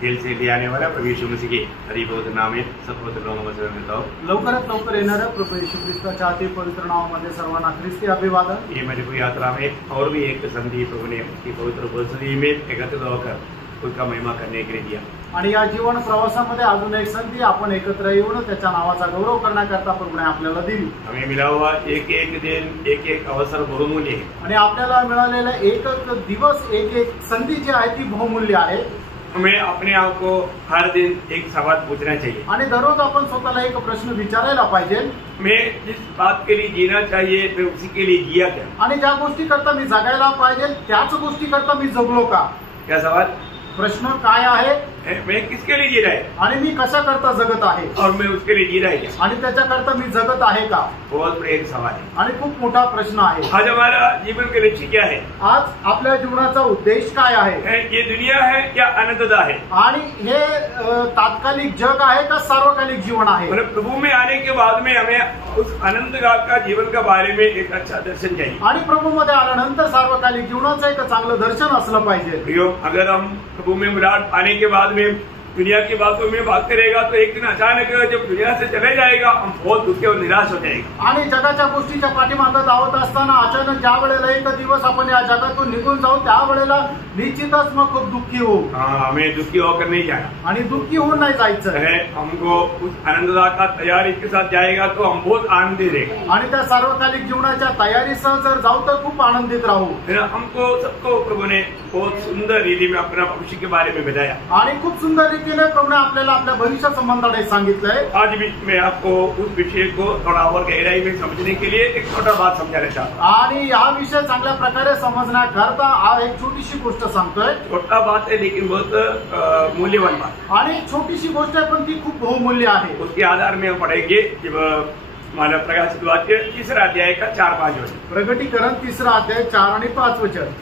Gel से ले आने वाला प्रभु यीशु मसीह के हरि पवित्र नाम में सर्वत्र लोगों में मिलता हूँ। लवकरात लवकर येणाऱ्या प्रभू येशू ख्रिस्ताच्या अति पवित्र नावामध्ये सर्वांना ख्रिस्ती अभिवादन। ये मेरी पूरी यात्रा में और भी एक संधि प्रभु ने उसकी पवित्र उपस्थिति में एकत्रित होकर उसका महिमा करने के लिए दिया। आणि या जीवन प्रवासामध्ये अजून एक संधी आपण एकत्र येऊन त्याच्या नावाचा गौरव करण्याकरता प्रभूने आपल्याला दिली। हमें मिला हुआ एक एक दिन एक एक अवसर बहुमूल्य है आणि आपल्याला मिळालेला एक एक दिवस एक एक संधी जी आहे ती बहुमूल्य आहे। हमें अपने आप को हर दिन एक सवाल पूछना चाहिए आणि दररोज आपण स्वतःला एक प्रश्न विचारायला पाहिजे, मैं जिस बात के लिए जीना चाहिए मैं उसी के लिए जिया क्या? आणि ज्या गोष्टी करता मी जगायला पाहिजे त्याच गोष्टी करता मी जगलो का? क्या सवाल? प्रश्न काय आहे? मैं किसके लिए जी रहा है आणि मी कशा करता जगत आहे और मैं उसके लिए जी रहा है क्या? आणि त्याच्याकरता मी जगत आहे का? बहुत बड़ा एक सवाल है। आणि खूप मोठा प्रश्न आहे। आज हमारा जीवन का लक्ष्य क्या है? आज आपल्या जीवनाचा उद्देश काय आहे? ये दुनिया है या अनंतता है? आणि हे तात्कालिक जग आहे का सार्वकालिक जीवन आहे? मतलब प्रभु में आने के बाद में हमें उस अनंत काल का जीवन के बारे में एक अच्छा दर्शन चाहिए। आणि प्रभू मध्ये आल्यानंतर सार्वकालिक जीवनाचं एक चांगलं दर्शन असलं पाहिजे। अगर हम प्रभु में मुलाकात आने के बाद में दुनिया की बातों में भागते रहेगा तो एक दिन अचानक जब दुनिया से चले जाएगा हम बहुत दुखी और निराश हो जाएगा। आणि जगाच्या गोष्टीच्या पाठीमागे धावत असताना अचानक ज्या वेळेला एक दिवस आपण या जगातून निघून जाऊ त्या वेळेला निश्चितच मग खूप दुःखी होऊ। हमें दुखी होकर नहीं जाना आणि दुःखी होऊन नाही जायचं है। हमको उस आनंदता का तैयारी के साथ जाएगा तो हम बहुत आनंदित रहेंगे आणि त्या सार्वकालिक जीवनाच्या तयारीसह जर जाऊ तर खूप आनंदित राहू। हमको सबको प्रभु ने बहुत सुंदर रीति में अपना भविष्य के बारे में बताया आणि खूप सुंदर रीतीने प्रभूने आपल्याला आपल्या भविष्य संबंधाने सांगितलंय। आज भी मैं आपको उस विषय को थोड़ा और गहराई में समझने के लिए एक छोटा बात समझाना चाहता हूँ। आणि हा विषय चांगल्या प्रकारे समजण्याकरता एक छोटीशी गोष्ट सांगतोय। छोटा बात है लेकिन बहुत मूल्यवान बात। आणि छोटीशी गोष्ट आहे पण ती खूप बहुमूल्य आहे। उसके आधार में हम पढ़ेंगे जब मानव प्रकाशित वाक्य 3 अध्याय का 4-5 वचन। प्रकटीकरण 3 अध्याय 4 आणि 5 वचन।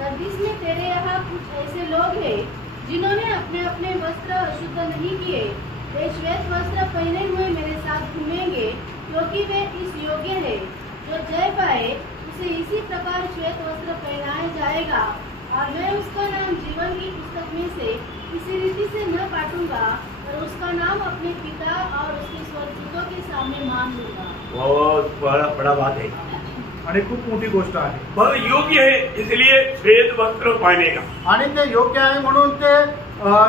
सर्दिस में तेरे यहाँ कुछ ऐसे लोग हैं जिन्होंने अपने अपने वस्त्र अशुद्ध नहीं किए। वे श्वेत वस्त्र पहने हुए मेरे साथ घूमेंगे क्योंकि वे इस योग्य है। जो जय पाए उसे इसी प्रकार श्वेत वस्त्र पहनाया जाएगा और मैं उसका नाम जीवन की पुस्तक में से किसी रीति से न काटूंगा और उसका नाम अपने पिता और उसके स्वर्गदूतों के सामने मान लूंगा। बहुत बड़ा बात है आणि खूप मोठी गोष्ट आहे। वह योग्य है इसलिए श्वेत वस्त्र पहनेगा आणि ते योग्य आहे म्हणून ते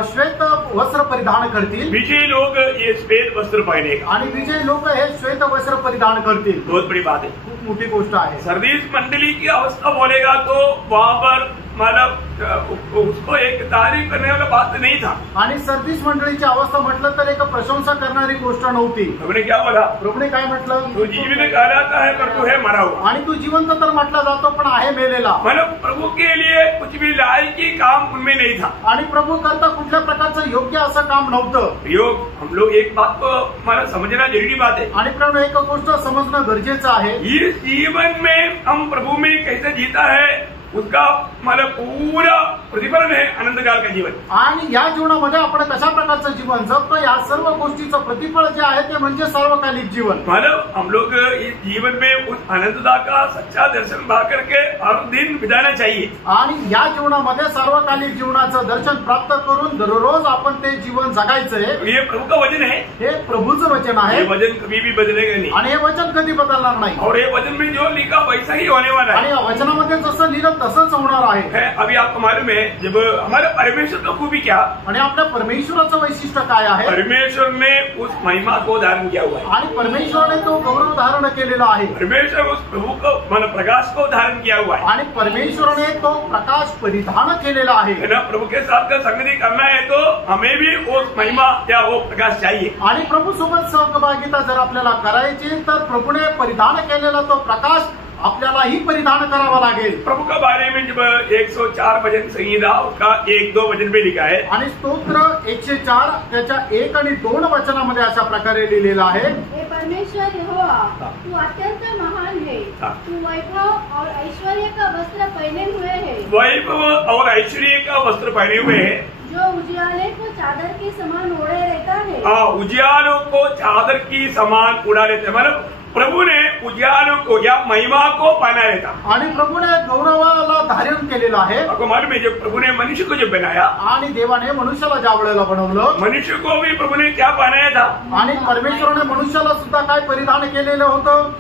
श्वेत वस्त्र परिधान करतील। विजयी लोग ये श्वेत वस्त्र पहनेगा आणि विजयी लोक हे श्वेत वस्त्र परिधान करतील। बहुत बड़ी बात है, खूप मोठी गोष्ट आहे। सर्दिस मंडली की अवस्था बोलेगा तो वहाँ पर मतलब उसको एक तारीफ करने वाला बात नहीं था। आणि सर्दिस मंडळीची अवस्था म्हटलं तर एक प्रशंसा करणारी गोष्ट नव्हती। प्रभुने क्या बोला? प्रभुने काय म्हटलं? तू जीवित कहलाता है पर तू है मरा हुआ। आणि तू जिवंत तर म्हटला जातो पण आहे मेलेला। मतलब प्रभु के लिए कुछ भी लायकी काम उनमें नहीं था। आणि प्रभू करता कुठल्या प्रकारचं योग्य असं काम नव्हतं। योग हम लोग एक बात को हमारा समझना जरूरी बात है। आणि प्रभू एक गोष्ट समजणं गरजेचं आहे। इस जीवन में हम प्रभु में कैसे जीता है उसका मतलब पूरा प्रतिफलन है अनंत काल का जीवन। आणि या जीवनामध्ये आपण कशा प्रकारचं जीवन जगतो या सर्व गोष्टीचं प्रतिफळ जे आहे ते म्हणजे सार्वकालिक जीवन। मतलब हम लोग इस जीवन में उस अनंतता का सच्चा दर्शन पा करके हर दिन बिताना चाहिए। आणि या जीवनामध्ये सार्वकालिक जीवनाचं दर्शन प्राप्त करून दररोज आपण ते जीवन जगायचंय। ये प्रभु का वचन है, हे प्रभूचं वचन आहे। ये वचन कभी भी बदलेगा नहीं आणि हे वचन कधी बदलणार नाही। और ये वचन में जो लिखा वैसा ही होने वाला है। आणि या वचनामध्ये जसं लिहिलं तसंच होणार आहे। अभी आपको मालूम है जब हमारे परमेश्वर का खूबी क्या? आणि आपल्या परमेश्वराचं वैशिष्ट्य काय आहे? परमेश्वर ने उस महिमा को धारण किया हुआ है। आणि परमेश्वराने तो गौरव धारण केलेला आहे। परमेश्वर उस प्रभु को मन प्रकाश को धारण किया हुआ है। आणि परमेश्वराने तो प्रकाश परिधान केलेला आहे। प्रभु के साथ का संगति करना है तो हमें भी उस महिमा या वो प्रकाश चाहिए। आणि प्रभू सोबत सहभागिता जर आपल्याला करायची तर प्रभूने परिधान केलेला तो प्रकाश आपल्यालाही परिधान करावा लागेल। प्रभु का बारे में जब 104 भजन संहिता उसका 1-2 वचन में लिखा है आणि स्तोत्र 104 त्याच्या 1 आणि 2 वचनामध्ये अशा प्रकारे लिहिलेला आहे। हे परमेश्वर यहोवा तू अत्यंत महान है। तू वैभव और ऐश्वर्य का वस्त्र पहने हुए है। वैभव और ऐश्वर्य का वस्त्र पहने हुए है जो उजियाले को चादर के समान ओढ़े रहता है। उजियालों को चादर की समान उड़ा लेते मतलब प्रभु ने उजियालों को या महिमा को पहना रहता। आणि प्रभूने गौरवाला धारण आलेलं आहे. आपको मालूम है जब प्रभु ने मनुष्य को जब बनाया, आणि देवाने मनुष्याला ज्या वेळेला बनवलं, मनुष्य को भी प्रभु ने क्या बनाया था? आणि परमेश्वराने मनुष्याला सुद्धा काय परिधान केलेलं होतं?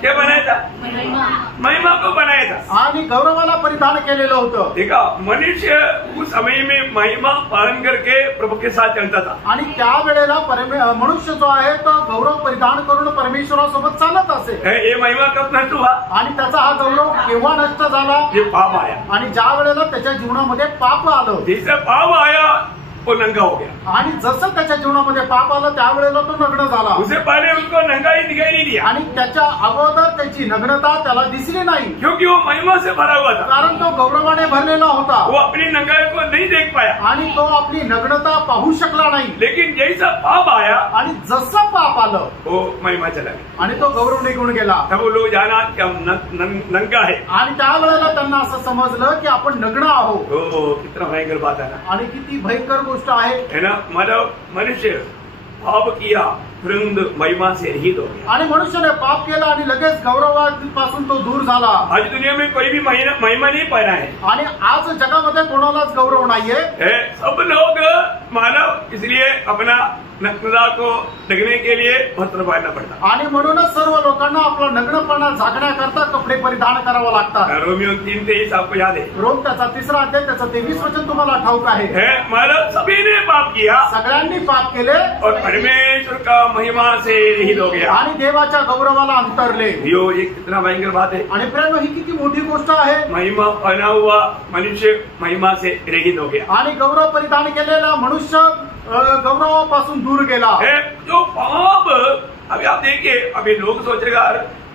क्या बनाया था? महिमा को बनाया था आणि गौरवाला परिधान केलेलं होतं. देखा, मनुष्य उस समय में महिमा पालन करके प्रभु के साथ चलता था. आणि त्या वेळेला मनुष्य जो आहे तो गौरव परिधान करून परमेश्वरासोबत चालत असे. ये महिमा कब नष्ट हुआ? आणि त्याचा हा गौरव केव्हा नष्ट झाला? ये पाप आया. आणि ज्या वेळेला त्याच्या जीवनामध्ये पाप आलं, जैसे पाप आया वो नंगा हो गया. आणि जसं त्याच्या जीवनामध्ये पाप आलं त्यावेळेला तो नग्न झाला. उसे पहले उसको नंगाई दिखाई नहीं दिया, आणि त्याच्या अगोदर त्याची नग्नता त्याला दिसली नाही, क्योंकि वो महिमा से भरा हुआ था. कारण तो गौरवाने भरलेला होता. वो अपनी नंगाई को नहीं देख पाया. आणि तो आपली नग्नता पाहू शकला नाही. लेकिन जैसा पाप आया, आणि जसं पाप आलं वो महिमा चला गया. आणि तो गौरव निघून गेला. तब वो लोग जाना कि हम नंगा है. आणि त्यावेळेला त्यांना असं समजलं की आपण नग्न आहोत. ओ, कितना भयंकर बात है ना. आणि किती भयंकर गोष्ट आहे ना. मतलब मनुष्य पाप किया, तुरंत महिमा से रहित हो गया. आणि मनुष्याने पाप केला आणि लगेच गौरवापासून तो दूर झाला. आज दुनिया में कोई भी महिमा नहीं पाना है. आणि आज जगामध्ये कोणालाच गौरव नाहीये. सब लोग मानव इसलिए अपना नग्नता को ढकने के लिए वस्त्र पहनना पड़ता. आणि म्हणूनच सर्व लोकांना आपला नग्नपणा झाकण्याकरता कपडे परिधान करावं लागतात. रोमियो 3:23 आपको याद है? रोम त्याचा 3रा अध्याय त्याचं 23 वचन तुम्हाला ठाऊक आहे. मानव सभी ने पाप किया सगळ्यांनी पाप केले और परमेश्वर का महिमा से रहित हो गया. आणि देवाच्या गौरवाला अंतरले. यो एक कितना भयंकर बात है. आणि प्रेम ही किती मोठी गोष्ट आहे. महिमा पहना हुआ मनुष्य महिमा से रहित हो गया. आणि गौरव परिधान केलेला मनुष्य गौरवापासून दूर गेला. जो पाप, अभी आप देखिए, अभी लोग सोचेगा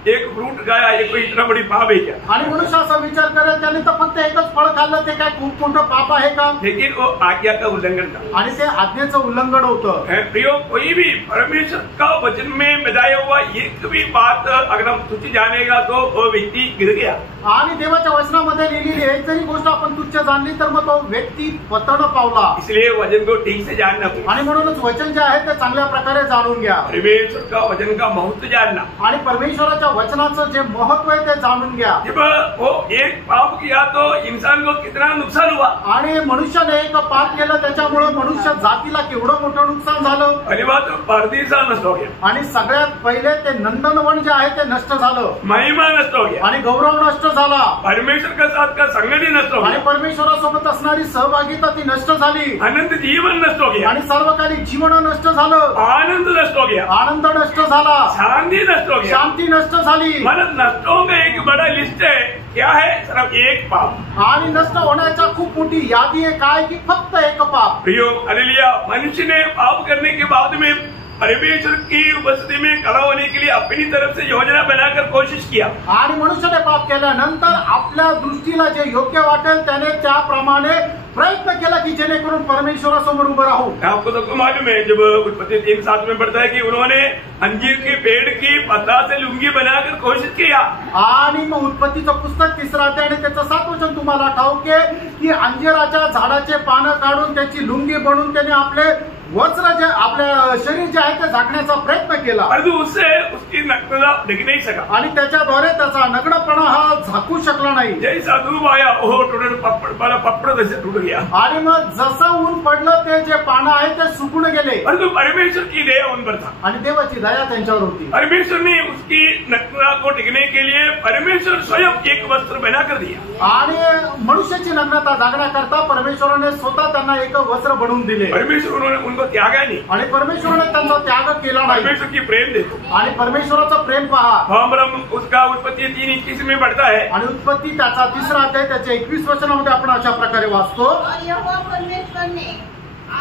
एक फ्रूट खाया, ये कोई इतना बड़ी पाप है क्या? आणि मनुष्य असा विचार करेल त्याने तर फक्त एकच फळ खाल्लं ते काय खूप मोठं पाप आहे का? लेकिन वो आज्ञा का उल्लंघन था. आणि ते आज्ञेचं उल्लंघन होतं. प्रियो, कोई भी परमेश्वर का वचन में बताया हुआ एक भी बात अगर हम तुच्छ जानेगा तो वो व्यक्ति गिर गया. आणि देवाच्या वचनामध्ये लिहिलेली एक जरी गोष्ट आपण तुच्छ जाणली तर मग तो व्यक्ती पतन पावला. इसलिए वचन को ठीक से जानना पड़ेगा. आणि म्हणूनच वचन जे आहे ते चांगल्या प्रकारे जाणून घ्या. परमेश्वर का वचन का महत्व जानना. आणि परमेश्वराच्या वचनाचं जे महत्व आहे ते जाणून घ्या. जब वो एक पाप किया तो इंसान को कितना नुकसान हुआ. आणि मनुष्याने एक पाप केलं त्याच्यामुळे मनुष्य जातीला केवढं मोठं नुकसान झालं. पहली बात तो परदेसा नष्ट हो गया. आणि सगळ्यात पहिले ते नंदनवन जे आहे ते नष्ट झालं. महिमा नष्ट हो गया. आणि गौरव नष्ट झाला. परमेश्वर के साथ का संगति नष्ट हो आणि गया. परमेश्वरासोबत असणारी सहभागिता ती नष्ट झाली. अनंत जीवन नष्ट हो गया. आणि सर्वकालिक जीवन नष्ट झालं. आनंद नष्ट हो गया. आनंद नष्ट झाला. शांति नष्ट हो गया. शांती नष्ट झाली. मतलब नष्टों में एक बड़ा लिस्ट है. क्या है? सिर्फ एक पाप. आणि नष्ट होण्याच्या खूप मोठी यादी आहे. काय की फक्त एक पाप. प्रियो, हालेलुया. मनुष्य ने पाप करने के बाद में परमेश्वर की उपस्थिति में खड़ा होने के लिए अपनी तरफ से योजना बनाकर कोशिश किया. आणि मनुष्याने पाप केल्यानंतर आपल्या दृष्टीला जे योग्य वाटेल त्याने त्याप्रमाणे प्रयत्न केला की जेणेकरून परमेश्वरासमोर उभं राहू. आपको तो मालूम है, जब उत्पत्ति 3:7 में पढ़ता है कि उन्होंने अंजीर के पेड़ की पत्ता से लुंगी बनाकर कोशिश किया. आणि मग उत्पत्तीचं पुस्तक 3रा अध्याय आणि त्याचं 7 वचन तुम्हाला ठाऊक आहे की अंजिराच्या झाडाचे पानं काढून त्याची लुंगी बनवून त्याने आपले वस्त्र जे आपल्या शरीर जे आहे ते झाकण्याचा प्रयत्न केला. परंतु उससे उसकी नग्नता ढक नहीं सका. आणि त्याच्याद्वारे त्याचा नग्नपणा हा झाकू शकला नाही. जैसा धूप आया ओह टूट पपड़ जैसे टूट गया. आणि मग जसं ऊन पडलं ते जे पानं आहे ते सुकून गेले. परंतु परमेश्वर की दया उन पर था. आणि देवाची दया त्यांच्यावर होती. परमेश्वर ने उसकी नग्नता को ढकने के लिए परमेश्वर स्वयं एक वस्त्र बनाकर दिया. आणि मनुष्याची नग्नता झाकण्याकरता परमेश्वराने स्वतः त्यांना एक वस्त्र बनवून दिले. परमेश्वर उन्होंने त्यागा नहीं. आणि परमेश्वराने त्यांचा त्याग केला नाही. परमेश्वर की प्रेम देखो. आणि परमेश्वराचं प्रेम पहा. हम उसका उत्पत्ति 3:21 में पढ़ता है. आणि उत्पत्ती त्याचा 3रा अध्याय त्याच्या 21 वचनामध्ये आपण अशा प्रकारे वाचतो. और यहोवा परमेश्वर ने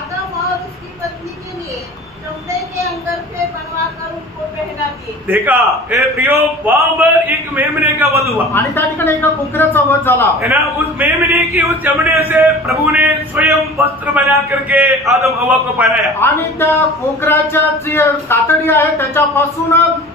आदम और उसकी पत्नी के लिए चमड़े के अंगरखे बनवाकर उनको पहना दिए. देखा प्रियो, वहां पर एक मेमने का वध हुआ. आणि त्या ठिकाणी एका कोकऱ्याचा वध झाला. है ना. उस मेमने की उस चमड़े से प्रभु ने स्वयं वस्त्र बना करके आदम हवा को पहनाया. आणि त्या कोकऱ्याच्या जी कातडी आहे त्याच्यापासून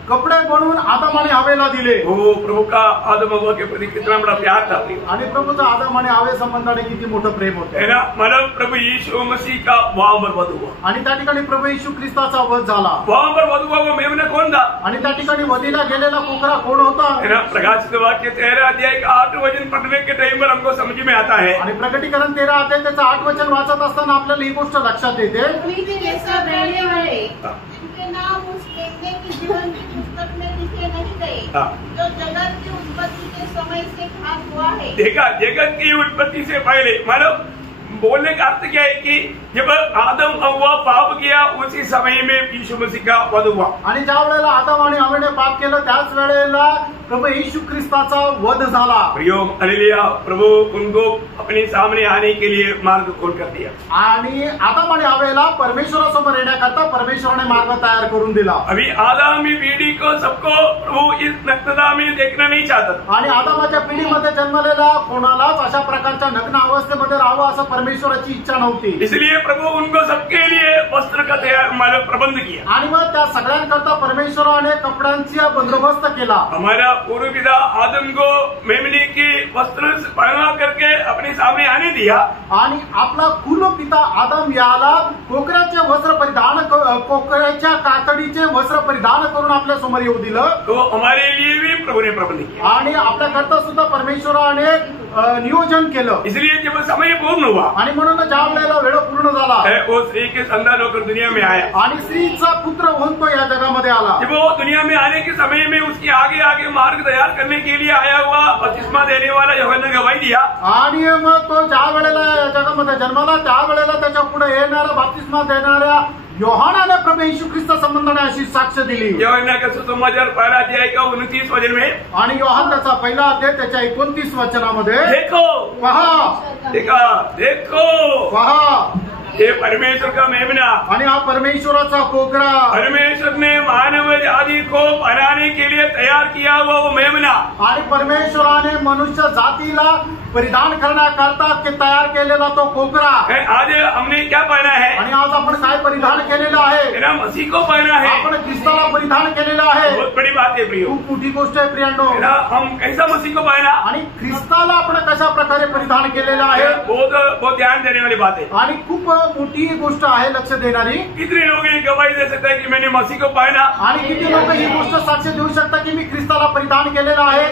कपडे बनवून आदम आणि हवेला दिले. हो, प्रभु का आदम हवा के प्रति कितना बड़ा प्यार था. आणि प्रभूचा आदम आणि हवे संबंधाने किती मोठं प्रेम होतं. है ना. मतलब प्रभु यीशु मसीह का वहां पर वध हुआ. आणि त्या ठिकाणी प्रभू येशू ख्रिस्ताचा वध झाला. वहां पर वध हुआ. वो मेमना कौन था? आणि त्या ठिकाणी वधीला गेलेला कोकरा कोण होता? है ना. प्रकाशित वाक्य 13 अध्याय का 8 वचन पढ़ने के टाइम पर हमको समझ में आता है। आणि प्रकटीकरण 13 अध्याय त्याचं 8 वचन वाचत असताना आपल्याला ही गोष्ट लक्षात येते पृथ्वी के सब रहने वाले जिनके नाम उस मेमने की जीवन की पुस्तक में लिखे नहीं गए, जो जगत की उत्पत्ति के समय से घात हुआ है। देखा, जगत की उत्पत्ति से पहले, मतलब बोलने का अर्थ क्या है कि जब आदम हव्वा पाप किया उसी समय में यीशु मसीह का वध हुआ। आणि ज्या वेळेला आदम आणि हव्वाने पाप केलं त्याच वेळेला प्रभू येशू ख्रिस्ताचा वध झाला। प्रियो हालेलुया, प्रभु उनको अपने सामने आने के लिए मार्ग खोल कर दिया। आणि आदम आणि हव्वाला परमेश्वरासमोर येण्याकरता परमेश्वराने मार्ग तयार करून दिला। अभी आदमी पीढ़ी को सबको प्रभु इस नग्नता में देखना नहीं चाहता। आणि आदमाच्या पिढीमध्ये जन्मलेल्या कोणालाच अशा प्रकारच्या नग्न अवस्थेमध्ये राहावं असं परमेश्वराची इच्छा नव्हती। इसलिए प्रभु उनको सबके लिए वस्त्र का तैयार मतलब प्रबंध किया। आणि मग त्या सगळ्यांकरता परमेश्वराने कपड्यांचा बंदोबस्त केला। हमारा पूर्व पिता आदम को मेमने के वस्त्र पहना करके अपने सामने आने दिया। आणि आपला कुल पिता आदम याला कोकऱ्याचे वस्त्र परिधान कोकऱ्याच्या कातडीचे वस्त्र परिधान करून आपल्या समोर येऊ दिलं। तो हमारे लिए भी प्रभु ने प्रबंध किया। आणि आपल्याकरता सुद्धा परमेश्वराने नियोजन केलं। इसलिए जब समय पूर्ण हुआ आणि म्हणून ज्या वेळेला वेळ पूर्ण झाला वो स्त्री के संतान होकर दुनिया में आया। आणि स्त्रीचा पुत्र होऊन तो या जगामध्ये आला। जब वो दुनिया में आने के समय में उसके आगे आगे मार्ग तैयार करने के लिए आया हुआ बपतिस्मा देने वाला यूहन्ना ने गवाही दिया। आणि मग तो ज्या वेळेला या जगामध्ये जन्माला त्या वेळेला त्याच्या पुढे येणारा बपतिस्मा देणाऱ्या योहानाने प्रभू येशू ख्रिस्त संबंधाने अशी साक्ष दिली। यूहन्ना का सुसमाचार पहला अध्याय का 29 वचन में, आणि योहान त्याचा पहिला अध्याय त्याच्या 29 वचनामध्ये देखो पहा देखा देखो पहा ये परमेश्वर का मेमना, आणि हा परमेश्वराचा कोकरा। परमेश्वर ने मानव जाति को बनाने के लिए तैयार किया हुआ वो मेमना, आणि परमेश्वराने मनुष्य जातीला परिधान करण्याकरता तयार केलेला तो कोकरा। आज हमने क्या पहना है? आणि आज आपण काय परिधान केलेलं आहे? मसीह को पहना है। आपण ख्रिस्ताला परिधान केलेलं आहे। बहुत बड़ी बात है प्रियो, खूप मोठी गोष्ट आहे प्रियांनो। हम कैसा मसीह को पहना आणि ख्रिस्ताला आपण कशा प्रकारे परिधान केलेलं आहे? बहुत ध्यान देने वाली बात है आणि खूप मोठी गोष्ट आहे लक्ष देणारी। कितने लोग ये गवाही दे सकते हैं कि मैंने मसीह को पहना? आणि किती लोक ही गोष्ट साक्ष देऊ शकतात की मी ख्रिस्ताला परिधान केलेलं आहे?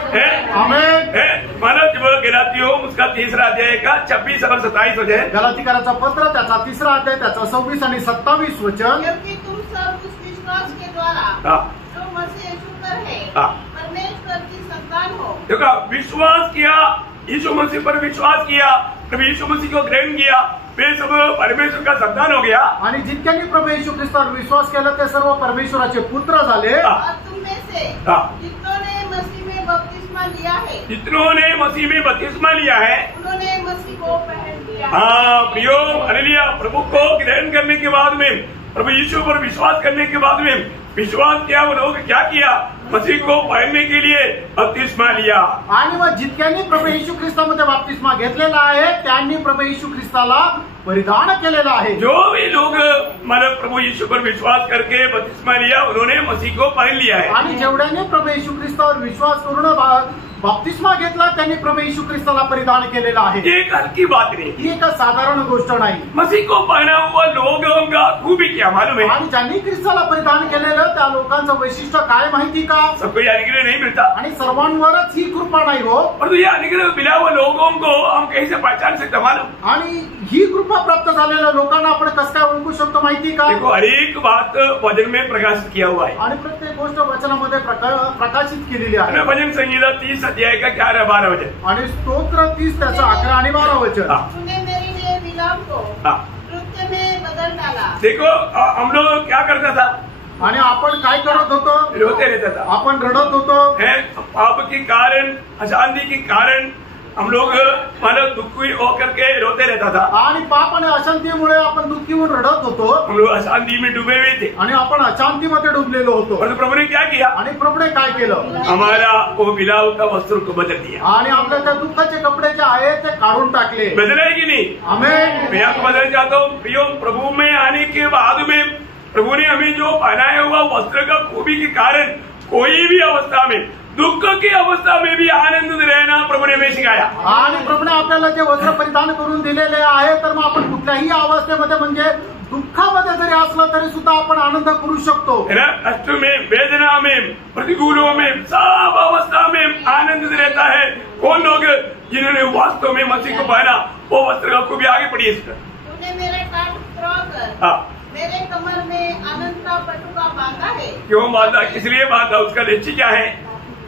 आमेन। मानव जब गलातियों उसका 3रा अध्याय का 26 और 27 वचन, गलातीकराचा पत्र त्याचा 3रा अध्याय त्याचा 26 आणि 27 वचन, क्योंकि तुम सब उस विश्वास के द्वारा जो मसीह यीशु पर है परमेश्वर की संतान हो। देखो, विश्वास किया, यीशु मसीह पर विश्वास किया, कभी यीशु मसीह को ग्रहण किया, वे सब परमेश्वर का संतान हो गया। आणि जितक्यांनी प्रभू येशू ख्रिस्तावर विश्वास केला ते सर्व परमेश्वराचे पुत्र झाले। और तुम में से जितनों ने मसीह में बपतिस्मा लिया है, जितनों ने मसीह में बपतिस्मा लिया है, उन्होंने मसीह को पहन लिया। हाँ प्रियो, हालेलुया, प्रभु को ग्रहण करने के बाद में, प्रभु यीशु पर विश्वास करने के बाद में, विश्वास किया वो लोग क्या किया? मसीह को पहनने के लिए बपतिस्मा लिया। आणि मग जितक्यांनी प्रभू येशू ख्रिस्तामध्ये बपतिस्मा घेतलेला आहे त्यांनी प्रभू येशू ख्रिस्ताला परिधान केलेला आहे। जो भी लोग मतलब प्रभु यीशु पर विश्वास करके बपतिस्मा लिया उन्होंने मसीह को पहन लिया है। आणि जेवढ्याने प्रभू येशू ख्रिस्तावर विश्वास करून बपतिस्मा घेतला त्यांनी प्रभू येशू ख्रिस्ताला परिधान केलेला आहे। ये एक हल्की बात नहीं, ही एक साधारण गोष्ट नाही। मसीह को पहना हुआ लोगों का खूबी क्या मालूम है? आणि ज्यांनी ख्रिस्ताला परिधान केलेलं त्या लोकांचं वैशिष्ट्य काय माहिती का? सबको ये अनुग्रह नहीं मिलता, आणि सर्वांवरच ही कृपा नाही हो। परंतु ये अनुग्रह मिला हुआ लोगों को हम कैसे पहचान सकते मालूम? आणि ही कृपा प्राप्त झालेल्या लोकांना आपण कसं काय ओळखू शकतो माहिती का? देखो, हर एक बात वचन में प्रकाशित किया हुआ है। आणि प्रत्येक गोष्ट वचनामध्ये प्रकाशित केलेली आहे। भजन संहिता 30 अध्याय का 11-12 वचन, आणि स्तोत्र 30 त्याचा 11 आणि 12 वचन। तूने मेरे लिए विलाप को नृत्य में बदल डाला। देखो, हम लोग क्या करता था? आणि आपण काय करत होतो? रोते रहता था। आपण रडत होतो। पाप के कारण, अशांति के कारण हम लोग मतलब दुखी होकर के रोते रहता था। आणि पाप आणि अशांतीमुळे आपण दुःखी होऊन रडत होतो। हम लोग अशांति में डूबे हुए थे आणि आपण अशांतीमध्ये डुबलेलो होतो। और प्रभु ने क्या किया? आणि प्रभूने काय केलं? हमारा वो मिलाव का वस्त्र को बदल दिया। आणि आपल्या त्या दुःखाचे कपडे जे आहेत ते काढून टाकले। बदला है कि नहीं? आमेन। मैं आपको बदल चाहता हूँ प्रियो, प्रभु में आने के बाद में प्रभु ने हमें जो पहनाया हुआ वस्त्र का खूबी के कारण कोई भी अवस्था में, दुःख की अवस्था में भी आनंद रहना प्रभु ने हमें सिखाया। आणि प्रभूने आपल्याला जे वस्त्र परिधान करून दिलेले आहे तर मग आपण कुठल्याही अवस्थेमध्ये म्हणजे दुःखामध्ये जरी असलं तरी सुद्धा आपण आनंद करू शकतो। कष्ट में, वेदना में, प्रतिकूलों में, सब अवस्था में आनंद रहता है। कौन लोग? जिन्होंने वास्तव में मसीह को पहना वो वस्त्र का खूबी आगे पढ़िए इसका। तूने मेरे काट उतरवाकर हाँ, मेरे कमर में आनंद का पटुका बांधा है। क्यों बांधा, किस लिए बांधा, उसका लक्ष्य क्या है?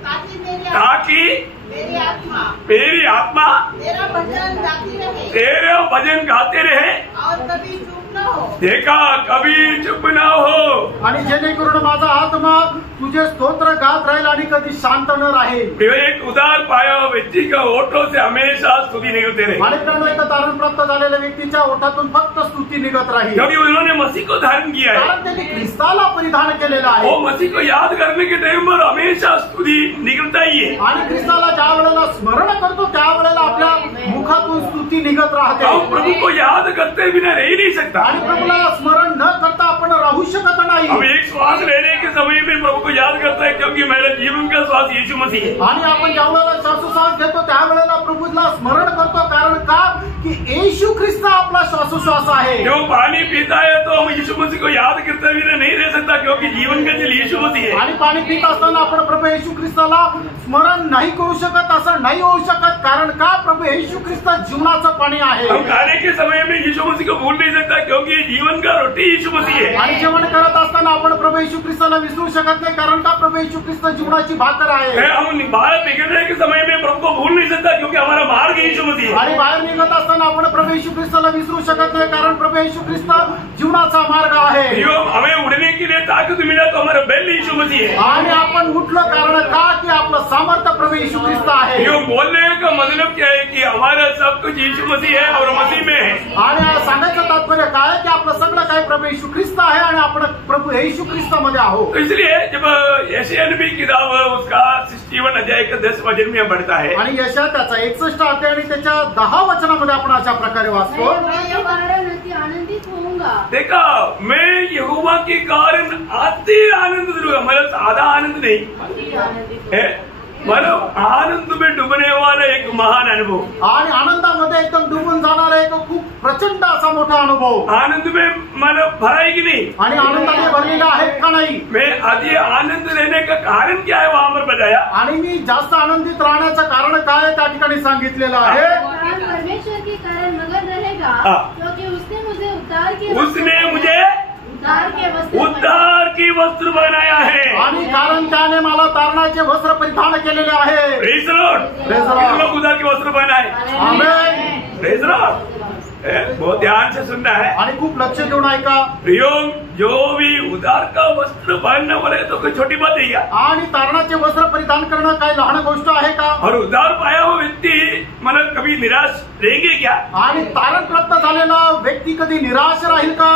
ताकि मेरी आत्मा तेरा भजन गाती रहे तेरा भजन गाते रहे और कभी चूक न हो। देखा, कभी चुप ना हो। आणि जेणेकरून माझा आत्मा तुझे स्तोत्र गात राहील आणि कधी शांत न राहील। एक उदार पाया हुआ व्यक्ति का ओठों से हमेशा स्तुति निकलते रहे, आणि प्रणव एक तारण प्राप्त झालेल्या व्यक्तीच्या ओठातून फक्त स्तुती निघत राहील, क्योंकि उन्होंने मसीह को धारण किया है। कारण त्यांनी ख्रिस्ताला परिधान केलेलं आहे। वो मसीह को याद करने के टाइम पर हमेशा स्तुति निकलता ही है। आणि ख्रिस्ताला ज्या वेळेला स्मरण करतो त्यावेळेला आपल्या मुखातून स्तुती निघत राहते। हम प्रभु को याद करते बिना रह नहीं सकता। आणि प्रभूला स्मरण न करता आपण राहू शकत नाही। हम एक श्वास लेने के समय में प्रभु को याद करता है, क्योंकि मेरा जीवन का श्वास यीशु मसीह है। आणि आपण ज्या वेळेला श्वासोश्वास घेतो त्यावेळेला प्रभूला स्मरण करतो, कारण का की येशू ख्रिस्त आपला श्वासोश्वास आहे। जो पानी पीता है तो हम यीशु मसीह को याद करते बिना नहीं रह सकता, क्योंकि जीवन का जल यीशु मसीह है। आणि पाणी पित असताना आपण प्रभू येशू ख्रिस्ताला स्मरण नाही करू शकत, असं नाही होऊ शकत, कारण का प्रभू येशू ख्रिस्त जीवनाचं पाणी आहे। हम खाने के समय में यीशु मसीह को भूल नहीं सकता, क्योंकि जीवन का रोटी यीशु मसीह है। आणि जेवण करत असताना आपण प्रभू येशू ख्रिस्ताला विसरू शकत नाही, कारण का प्रभू येशू ख्रिस्त जीवनाची भाकर आहे। हम बाहर निकलने के समय में प्रभु को भूल नहीं सकता, क्योंकि हमारा मार्ग यीशु मसीह है। आणि बाहेर निघत असताना आपण प्रभू येशू ख्रिस्ताला विसरू शकत नाही, कारण प्रभू येशू ख्रिस्त जीवनाचा मार्ग आहे। हमें उड़ने के लिए ताकत मिला तो हमारा बेल यीशु मसीह है। आणि आपण उठलो कारण का की आपलं सामर्थ्य प्रभू येशू ख्रिस्त आहे। बोलने का मतलब क्या है कि हमारा सब कुछ यीशु मसीह है और मसीह में है। आणि सांगायचं तात्पर्य काय की आपलं सगळं काय प्रभू येशू ख्रिस्त आहे आणि आपण प्रभू येशू ख्रिस्तामध्ये आहोत। तो इसलिए जब यशायाह नबी की किताब उसका 61 अध्याय का 10 वचन में बढ़ता है, आणि यशायाह त्याचा 61 अध्याय आणि त्याच्या 10 वचनामध्ये आपण अशा प्रकारे वाचतो, मैं कारण अति आनंदित होऊंगा। देखा, मैं यहोवा के कारण अति आनंद लूंगा। मतलब सादा आनंद नहीं अति आनंदित है, मतलब आनंद में डूबने वाला एक महान अनुभव। आणि आनंदामध्ये एकदम डुबून जाणारा एक खूप प्रचंड असा मोठा अनुभव। आनंद में मतलब भरा है कि नहीं? आणि आनंदाने भरलेला आहे का नाही? मैं अति आनंद लेने का कारण क्या है वहां पर बताया। आणि मी जास्त आनंदित राहण्याचं कारण काय त्या ठिकाणी सांगितलेलं आहे। वरदान परमेश्वर के कारण मगन रहेगा, क्योंकि उसने मुझे उद्धार के उद्धार की वस्त्र बनाया है। आणि कारण त्याने मला तारणाचे वस्त्र परिधान केलेले आहे। Praise the Lord. Praise the Lord. उद्धार के वस्त्र पहना है। आमेन। Praise the Lord. बहुत ध्यान से सुनना है आणि खूप लक्ष देऊन ऐका। प्रियोम, जो भी उद्धार का वस्त्र पहनने वाले तो कोई छोटी बात नहीं है। आणि तारणाचे वस्त्र परिधान करणं काय लहान गोष्ट आहे का? और उद्धार पाया हुआ व्यक्ति मतलब कभी निराश रहेंगे क्या? आणि तारण प्राप्त झालेला व्यक्ती कधी निराश राहील का?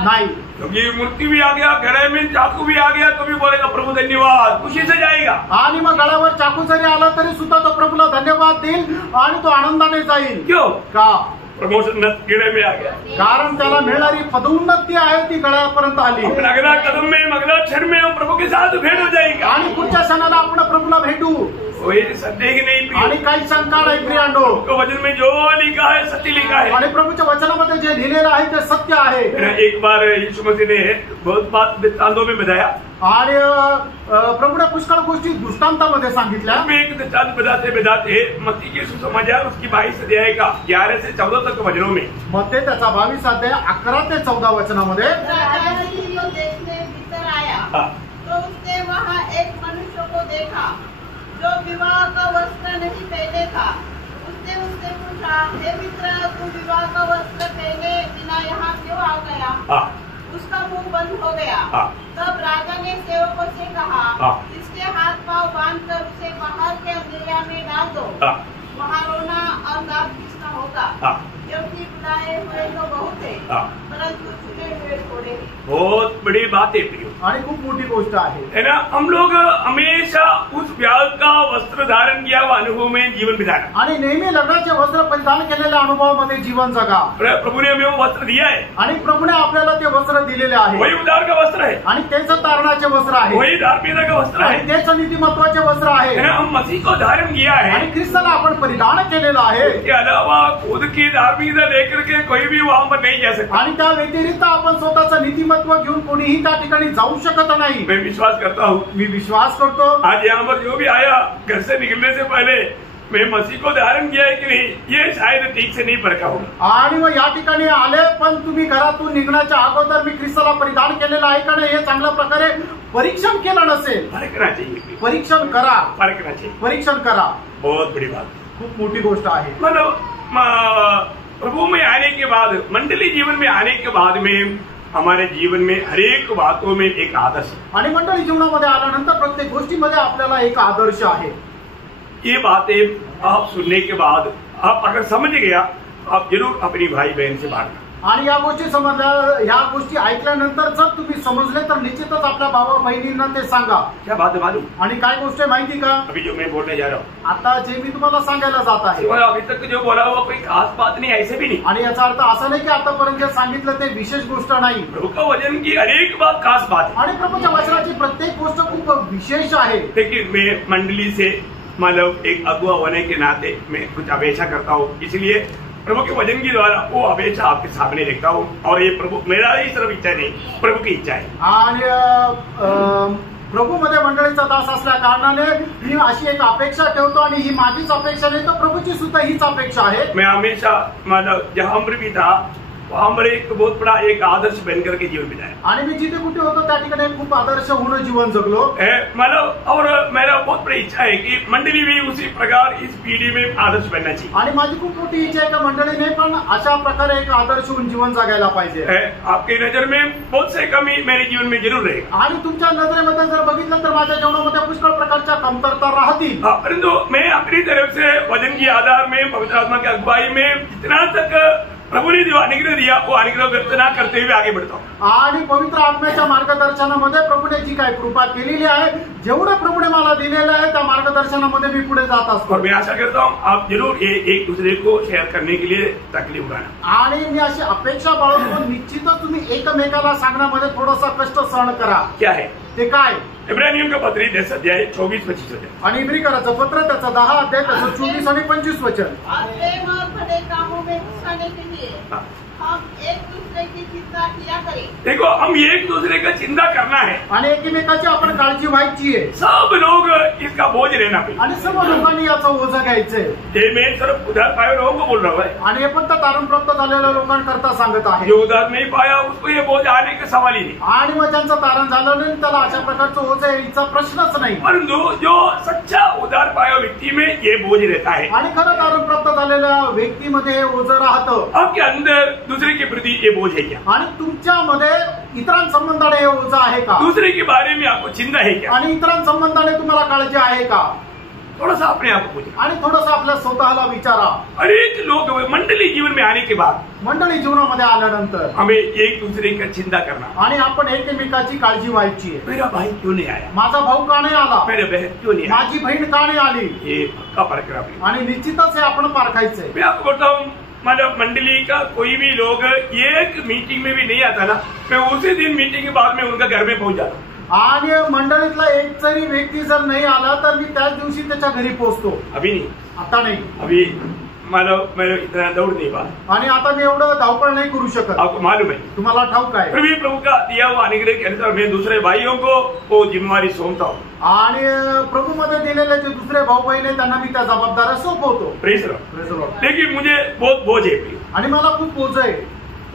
नाही। क्योंकि मूर्ति भी आ गया, गले में चाकू भी आ गया, तो भी बोलेगा प्रभु धन्यवाद, खुशी से जाएगा। आणि मग गळ्यावर चाकू जरी आला तरी सुद्धा तो प्रभूला धन्यवाद देईल आणि तो आनंदाने जाईल। क्यों? का? प्रमोशन गिरे में आ गया, कारण त्याला मिळणारी पदोन्नती आहे ती गळ्यापर्यंत आली। अगला कदम में अगला क्षण में हम प्रभु के साथ भेंट हो जाएगा। आणि पुढच्या क्षणाला आपण प्रभूला भेटू। कोई संदेह नहीं, आणि काही शंका नाही प्रियांडो। वचन में जो लिखा है सत्य लिखा है। आणि प्रभूच्या वचनामध्ये जे लिहिलेलं आहे ते सत्य आहे। एक बार यीशु मसीह ने बहुत बात वृत्तांतों में बताया, आणि प्रभूने पुष्कळ गोष्टी दृष्टांतामध्ये सांगितल्या। एक दृष्टांत बताते बताते मत्ती के सुसमाचार उसकी 22 अध्याय का 11 से 14 तक वचनों में, मत्ती त्याचा 22 अध्याय 11 ते 14 वचनामध्ये, राजा को देखने भीतर आया तो उसने वहाँ एक मनुष्य को देखा जो विवाह का वस्त्र नहीं पहने था। उसने उससे पूछा, हे मित्र, तू विवाह का वस्त्र पहने बिना यहाँ क्यों आ गया? उसका मुंह बंद हो गया। तब राजा ने सेवकों से कहा, इसके हाथ पांव बांधकर उसे बाहर के अंधेरा में डाल दो, वहाँ रोना और दांत पीसना होगा, क्योंकि बुलाए हुए तो बहुत है, परंतु चुने हुए थोड़े। बहुत बड़ी बात है प्रियो, आणि खूप मोठी गोष्ट आहे ना। हम लोग हमेशा उस व्याग का वस्त्र धारण किया हुआ अनुभव में जीवन बिताना, आणि नेहमी लग्नाचे वस्त्र परिधान केलेल्या अनुभवामध्ये जीवन जगा। प्रभु ने हमें वो वस्त्र दिया है, आणि प्रभूने आपल्याला ते वस्त्र दिलेले आहे। वही उद्धार का वस्त्र है, आणि तेच तारणाचे वस्त्र आहे, वही धार्मिकता का वस्त्र आणि है, तेच नीतिमत्वाचे वस्त्र आहे। हम मसीह को धारण किया है। आणि ख्रिस्ताला आपण परिधान केलेलं आहे। इसके अलावा खुद की धार्मिकता लेकर के कोई भी वहां पर नहीं जा सकता। आणि त्या व्यतिरिक्त आपण स्वतःचं नीतिमत्व घेऊन कोणीही त्या ठिकाणी जाऊ शकत नाही। मैं विश्वास करता हूँ, मी विश्वास करतो आज यहाँ पर जो भी आया घर से निकलने से पहले मैं मसीह को धारण किया है कि नहीं ये शायद ठीक से नहीं परखा होगा। आणि मग या ठिकाणी आले, पण तुम्ही घरातून निघण्याच्या अगोदर मी ख्रिस्ताला परिधान केलेलं आहे का नाही हे चांगल्या प्रकारे परीक्षण केलं नसेल। परखना चाहिए, परीक्षण करा, परखना चाहिए, परीक्षण करा। बहुत बड़ी बात, खूप मोठी गोष्ट आहे। मतलब प्रभु में आने के बाद, मंडली जीवन में आने के बाद में हमारे जीवन में हर एक बातों में एक आदर्श, आणि मंडळी जीवनामध्ये आल्यानंतर प्रत्येक गोष्टीमध्ये आपल्याला एक आदर्श आहे। ये बातें आप सुनने के बाद आप अगर समझ गया आप जरूर अपनी भाई बहन से बात करें। आणि या गोष्टी समजल्या, या गोष्टी ऐकल्यानंतर जर तुम्ही समजले तर निश्चितच आपल्या भावा बहिणींना ते सांगा। क्या बात है मालूम? आणि काय गोष्ट आहे माहिती का? अभी जो मैं बोलने जा रहा हूँ, आता जे मी तुम्हाला सांगायला जात आहे, अभी तक जो बोला हुआ कोई खास बात नहीं, ऐसे भी नहीं। आणि याचा अर्थ असा नाही की आतापर्यंत जे सांगितलं ते विशेष गोष्ट नाही। प्रभु का वचन की हर एक बात खास बात है, आणि प्रभूच्या वचनाची प्रत्येक गोष्ट खूप विशेष आहे। लेकिन मैं मंडली से मतलब एक अगुआ होने के नाते मैं कुछ अपेक्षा करता हूँ, इसलिए प्रभु के वचन के द्वारा वो अपेक्षा आपके सामने रखता हूँ। और ये प्रभु मेरा ही सिर्फ इच्छा नहीं, प्रभु की इच्छा है। आणि प्रभूमध्ये मंडळीचा दास असल्या कारणाने मी अशी एक अपेक्षा ठेवतो, आणि ही माझीच अपेक्षा नाही तर प्रभूची सुद्धा हीच अपेक्षा आहे। मैं हमेशा मतलब जहाँ पर भी था वहाँ पर एक बहुत बड़ा एक आदर्श बनकर के जीवन बिताया, आणि मी जिथे कुठे होतो त्या ठिकाणी खूप आदर्श होणं जीवन जगलो मतलब। और मेरा बहुत बड़ी इच्छा है कि मंडली भी उसी प्रकार इस पीढ़ी में आदर्श बनना चाहिए। आणि माझी खूप मोठी इच्छा आहे की मंडळीने पण अशा प्रकारे एक आदर्श होऊन जीवन जगायला पाहिजे। आपकी नजर में बहुत से कमी मेरे जीवन में जरूर रहेगा, आणि तुमच्या नजरेमध्ये जर बघितलं तर माझ्या जीवनामध्ये पुष्कळ प्रकारच्या कमतरता राहतील, परंतु मैं अपनी तरफ से वचन के आधार में, पवित्र आत्मा की अगुवाई में जितना तक प्रभु ने जो अनुग्रह दिया वो अनुग्रह व्यक्त न करते हुए आगे बढ़ता हूँ। आणि पवित्र आत्म्याच्या मार्गदर्शनामध्ये प्रभूने जी काही कृपा केलेली आहे, जेवढं प्रभूने मला दिलेलं आहे त्या मार्गदर्शनामध्ये मी पुढे जात असतो। और मैं आशा करता हूँ आप जरूर ये एक दूसरे को शेयर करने के लिए तकलीफ उठाना। आणि मी अशी अपेक्षा बाळगतो, निश्चितच तुम्ही एकमेकाला सांगण्यामध्ये थोडासा कष्ट सहन करा। क्या है ते काय? इब्रानियों का पत्र 10 अध्याय 24-25 वचन, आणि इब्रिकराचं पत्र त्याचा 10 अध्याय त्याचं 24 आणि 25 वचन। और प्रेम और भले कामों में उकसाने के लिए हाँ। हम एक दूसरे की चिंता किया करें। देखो हम एक दूसरे का चिंता करना है, आणि एकमेकाची आपण काळजी व्हायची आहे, सब लोग इसका बोझ लेना चाहिए। आणि सर्व लोकांनी याचं ओझं घ्यायचंय। ये मैं सिर्फ उधार पाए लोगों को बोल रहा हूँ, आणि हे फक्त तारण प्राप्त झालेल्या लोकांकरता सांगत आहे। जो उधार नहीं पाया उसको ये बोझ आने का सवाल ही नहीं। आणि मग ज्यांचं तारण झालं नाही त्याला अशा प्रकारचं ओझं यायचा प्रश्नच नाही। परंतु जो सच्चा उधार पाया व्यक्ति में ये बोझ रहता है, आणि खरं तारण प्राप्त झालेल्या व्यक्तीमध्ये हे ओझं राहतं। आपके अंदर दूसरे के प्रति ये बोझ है क्या? आणि तुमच्यामध्ये इतरांसंबंधाने हे ओझं आहे का? दूसरे के बारे में आपको चिंता है क्या? आणि इतरांसंबंधाने तुम्हाला काळजी आहे का? थोड़ा सा अपने आप को पूछे। आणि थोडंसं आपल्या स्वतःला विचारा। अनेक लोग मंडली जीवन में आने के बाद मंडळी जीवनामध्ये आल्यानंतर हमें एक दूसरे का चिंता करना, आणि आपण एकमेकाची काळजी व्हायची आहे। मेरा भाई क्यों नहीं आया, माझा भाऊ का नाही आला, मेरे बहन क्यों नहीं आया, माझी बहीण का नाही आली, ये पक्का फर्क है। आणि निश्चितच हे आपण पारखायचंय। मैं आपको बोलता हूँ मतलब मंडली का कोई भी लोग एक मीटिंग में भी नहीं आता ना, मैं उसी दिन मीटिंग के बाद में उनका घर में पहुंच जाता हूँ। आणि मंडळीतला एक जरी व्यक्ती जर नाही आला तर मी त्याच दिवशी त्याच्या घरी पोहोचतो। अभी नहीं, आता नाही, अभी मतलब मैं इतना दौड़ नहीं पा, आणि आता मी एवढं धावपळ नाही करू शकत। आपको मालूम है, तुम्हाला ठाऊक आहे। फिर भी प्रभु का दिया हुआ अनुग्रह के अनुसार मैं दूसरे भाइयों को वो जिम्मेवारी सौंपता हूँ। आणि प्रभूमध्ये दिलेले जे दुसरे भाऊ बहीण आहेत त्यांना मी त्या जबाबदाऱ्या सोपवतो। Praise Lord. Praise the Lord। लेकिन मुझे बहुत बोझ है, आणि मला खूप ओझं आहे,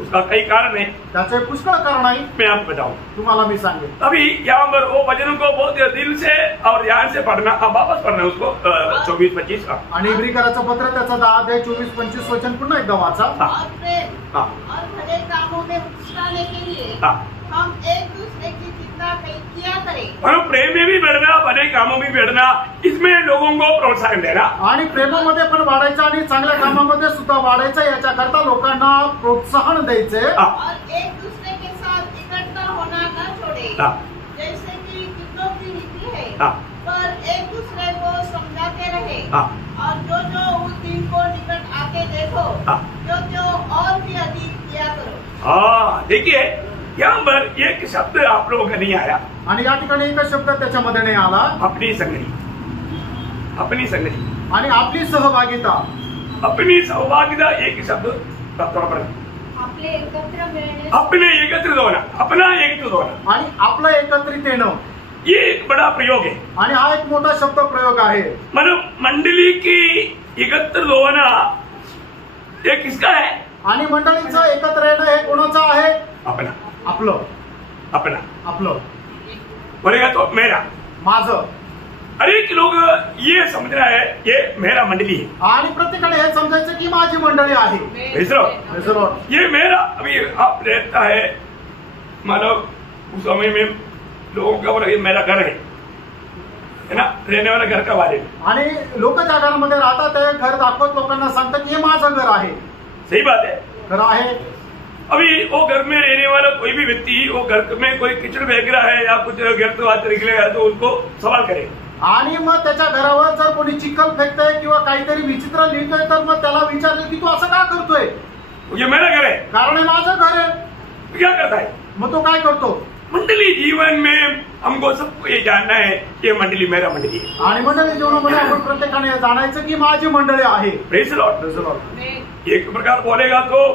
उसका कई कारण है, त्याचे पुष्कळ कारण आहे, मैं आपको बताऊं। तुम्हाला मी सांगेन। अभी यहाँ पर वो वचनों को बहुत दिल से और ध्यान से पढ़ना, अब वापस पढ़ना उसको 24-25 का। आणि इब्रिकराचं पत्र त्याचा 10 अध्याय 24-25 वचन पुन्हा एकदा वाचा। और प्रेम हाँ। और भले कामों में उकसाने के लिए हाँ। हम एक दूसरे की चिंता किया करें। और प्रेम में भी बढ़ना, भले कामों में भी बढ़ना, इसमें लोगों को प्रोत्साहन देना। आणि प्रेमामध्ये पण वाढायचं आणि चांगल्या कामामध्ये सुद्धा वाढायचं, याच्याकरता लोकांना प्रोत्साहन द्यायचे। और एक दूसरे के साथ इकट्ठा होना न छोड़े, जैसे कि कितनों की रीति है, पर एक दूसरे को समझाते रहे। और जो उस दिन को निकट आके देखो, जो और भी अधिक किया करो। हाँ, देखिए यहाँ पर एक शब्द आप लोगों का नहीं आया, आणि या ठिकाणी एक शब्द त्याच्यामध्ये नाही आला, अपनी संगति, अपनी संगति, आणि आपली सहभागिता। अपनी सहभागिता एक शब्द थोड़ा पढ़ना, आपले एकत्र मिळणे, अपने एकत्रित होना, अपना एकत्रित होना। आणि आपलं एकत्रित येणं। ये एक बड़ा प्रयोग है। आणि हा एक मोठा शब्द प्रयोग आहे. मन मंडली की एकत्र होना ये किसका है? आणि मंडळीचं एकत्र येणं हे कोणाचं आहे? अपना आपलं. अपना आपलं बोलेगा तो मेरा. माझं. अनेक लोग ये समझ रहा है ये मेरा मंडली है आणि प्रत्येकाने हे समजायचं की माझी मंडळी आहे. ये मेरा अभी आप रहता है मतलब उस समय में लोगों का बोला ये मेरा घर है ना, रहने वाला घर का बारे में. आणि लोक त्या घरामध्ये राहतात ते घर दाखवत लोकांना सांगतात की हे माझं घर आहे. सही बात है. घर आहे. अभी वो घर में रहने वाला कोई भी व्यक्ति वो घर में कोई किचड़ फेंक रहा है या कुछ गिरते वाते निकलेगा तो उसको सवाल करे. आणि मग त्याच्या घरावर जर कोणी चिखल फेकतोय किंवा काहीतरी विचित्र लिहितोय तर मग त्याला विचारलं की तू असं का करतोय? ये मेरा घर है. कारण हे माझं घर आहे. क्या करता है? मग तो काय करतो? मंडली जीवन में हमको सबको ये जानना है कि मंडली मेरा मंडली है. आणि मंडळी जीवनामध्ये आपण प्रत्येकाने हे जाणायचं की माझी मंडळी आहे. Praise the Lord. एक प्रकार बोलेगा तो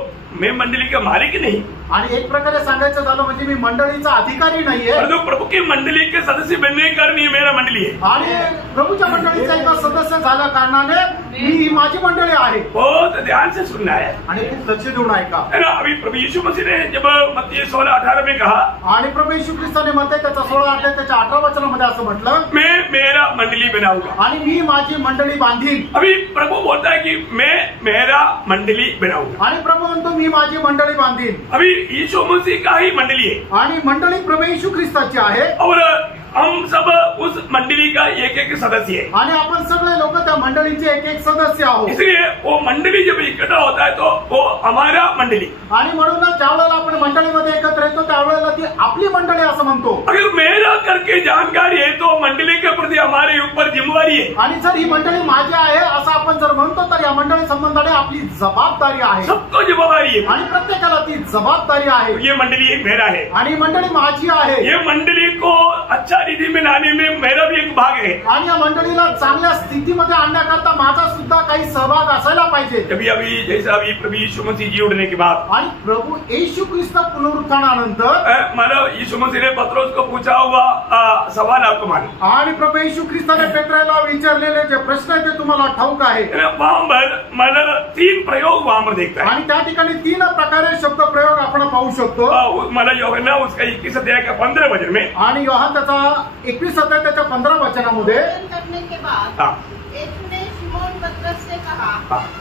मैं मंडली का मालिक नहीं. आणि एक प्रकारे सांगायचं झालं म्हणजे मी मंडळीचा अधिकारी नाहीये. परंतु प्रभु की मंडली के सदस्य बनने के कारण ये मेरा मंडली है. आणि प्रभूच्या मंडळीचा एक सदस्य झाल्या कारणाने ही माझी मंडळी आहे. बहुत ध्यान से सुनना है आणि खूप लक्ष देऊन ऐका. है ना. अभी प्रभु यीशु मसीह ने जब मत्ती 16:18 में कहा आणि प्रभू येशू ख्रिस्ताने म्हणते त्याच्या 16 अध्याय त्याच्या 18 वचनामध्ये असं म्हटलं मैं मेरा मंडली बनाऊंगा. आणि मी माझी मंडळी बांधीन. अभी प्रभु बोलता है कि मैं मेरा मंडली बनाऊंगा. आणि प्रभू म्हणतो मी माझी मंडळी बांधीन. अभी यीशु मसीह का ही मंडली है आणि मंडळी प्रभू येशू ख्रिस्ताची आहे. और हम सब उस मंडली का एक एक सदस्य है. आणि आपण सगळे लोक त्या मंडळीचे एक एक सदस्य आहोत. इसलिए वो मंडली जब इकट्ठा होता है तो वो हमारा मंडली. आणि म्हणूनच ज्यावेळेला आपण मंडळीमध्ये एकत्र येतो त्यावेळेला ती आपली मंडळी असं म्हणतो. अगर मेरा करके जानकारी है तो मंडली के प्रति हमारे ऊपर जिम्मेवारी है. आणि जर ही मंडळी माझी आहे असं आपण जर म्हणतो तर या मंडळी संबंधाने आपली जबाबदारी आहे. सबको जिम्मेवारी है. आणि प्रत्येकाला ती जबाबदारी आहे. ये मंडली एक मेरा है. आणि मंडळी माझी आहे. ये मंडली को अच्छा रीति में लाने में मेरा भी एक भाग है. आणि या मंडळीला चांगल्या स्थितीमध्ये आणण्याकरता माझा सुद्धा काही सहभाग असायला पाहिजे. जब अभी जैसा अभी प्रभु यीशु मसीह जी उठने के बाद आणि प्रभू येशू ख्रिस्त पुनरुत्थानानंतर मतलब यीशु मसीह ने पत्रोस को पूछा हुआ सवाल आपको मालूम. आणि प्रभू येशू ख्रिस्ताने पेत्राला विचारलेले जे प्रश्न आहेत ते तुम्हाला ठाऊक आहे. वहां पर मतलब 3 प्रयोग वहां पर देखता है. आणि त्या ठिकाणी 3 प्रकारे शब्द प्रयोग आपण पाहू शकतो. मला योहन्ना उसका 21 अध्याय का 15 वचन में आणि योहान त्याचा 21 अध्याय त्याच्या 15 वचनामध्ये करने के बाद यीशु ने शिमोन पतरस से कहा,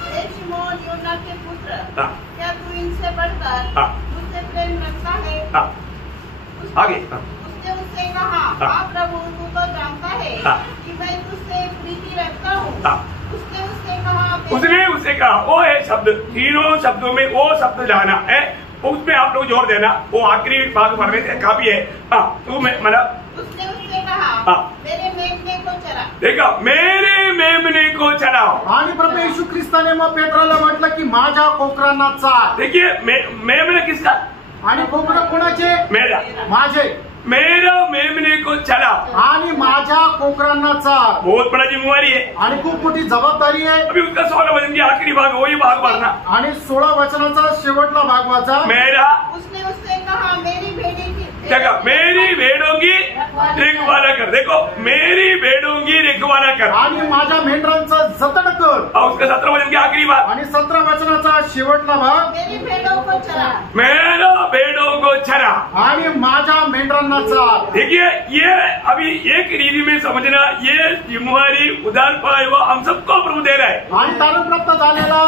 हे शिमोन योना के पुत्र, क्या तू इनसे बढ़कर मुझसे प्रेम रखता है? आगे उसने उससे कहा, हाँ प्रभु, तू तो जानता है कि मैं तुझसे प्रीति रखता हूँ. उसने उससे कहा वो है शब्द, तीनों शब्दों में वो शब्द जाना है, उसमें आप लोग जोर देना. वो आखिरी भाग भरने से काफी है. तू मतलब उसने उससे कहा, मेरे मेमने को चला. देखा, मेरे मेमने को चलाओ. आणि प्रभू येशू ख्रिस्ताने मग पेत्राला म्हटलं की माझ्या कोकरांना चाल. देखिए मेमने किसका? आणि कोकरं कोणाचे? मेरा. माझे. मेरा मेमने को चलाओ. आणि माझ्या कोकरांना चाल. बहुत बड़ा जिम्मेवारी है आणि खूप मोठी जबाबदारी आहे. अभी उसका 16 वचन की आखिरी भाग वही भाग भरना. आणि 16 वचनाचा शेवटला भाग वाचा. मेरा. उसने उससे कहा, मेरी भेड़ें की देखा, मेरी भेड़ों की रखवाला कर. देखो, मेरी भेड़ों की रखवाला कर. आणि माझ्या मेंढरांचं जतन कर. और उसका 17 वचन की आखिरी बात. आणि 17 वचनाचा शेवटला भाग. मेरी भेड़ों को चला. मेरा भेड़ों को चरा. आणि माझ्या मेंढरांना चाल. देखिए, ये अभी एक रीति में समझना, ये जिम्मेवारी उधार पाए हुआ हम सबको प्रभु दे रहा है. आणि तारणप्राप्त झालेला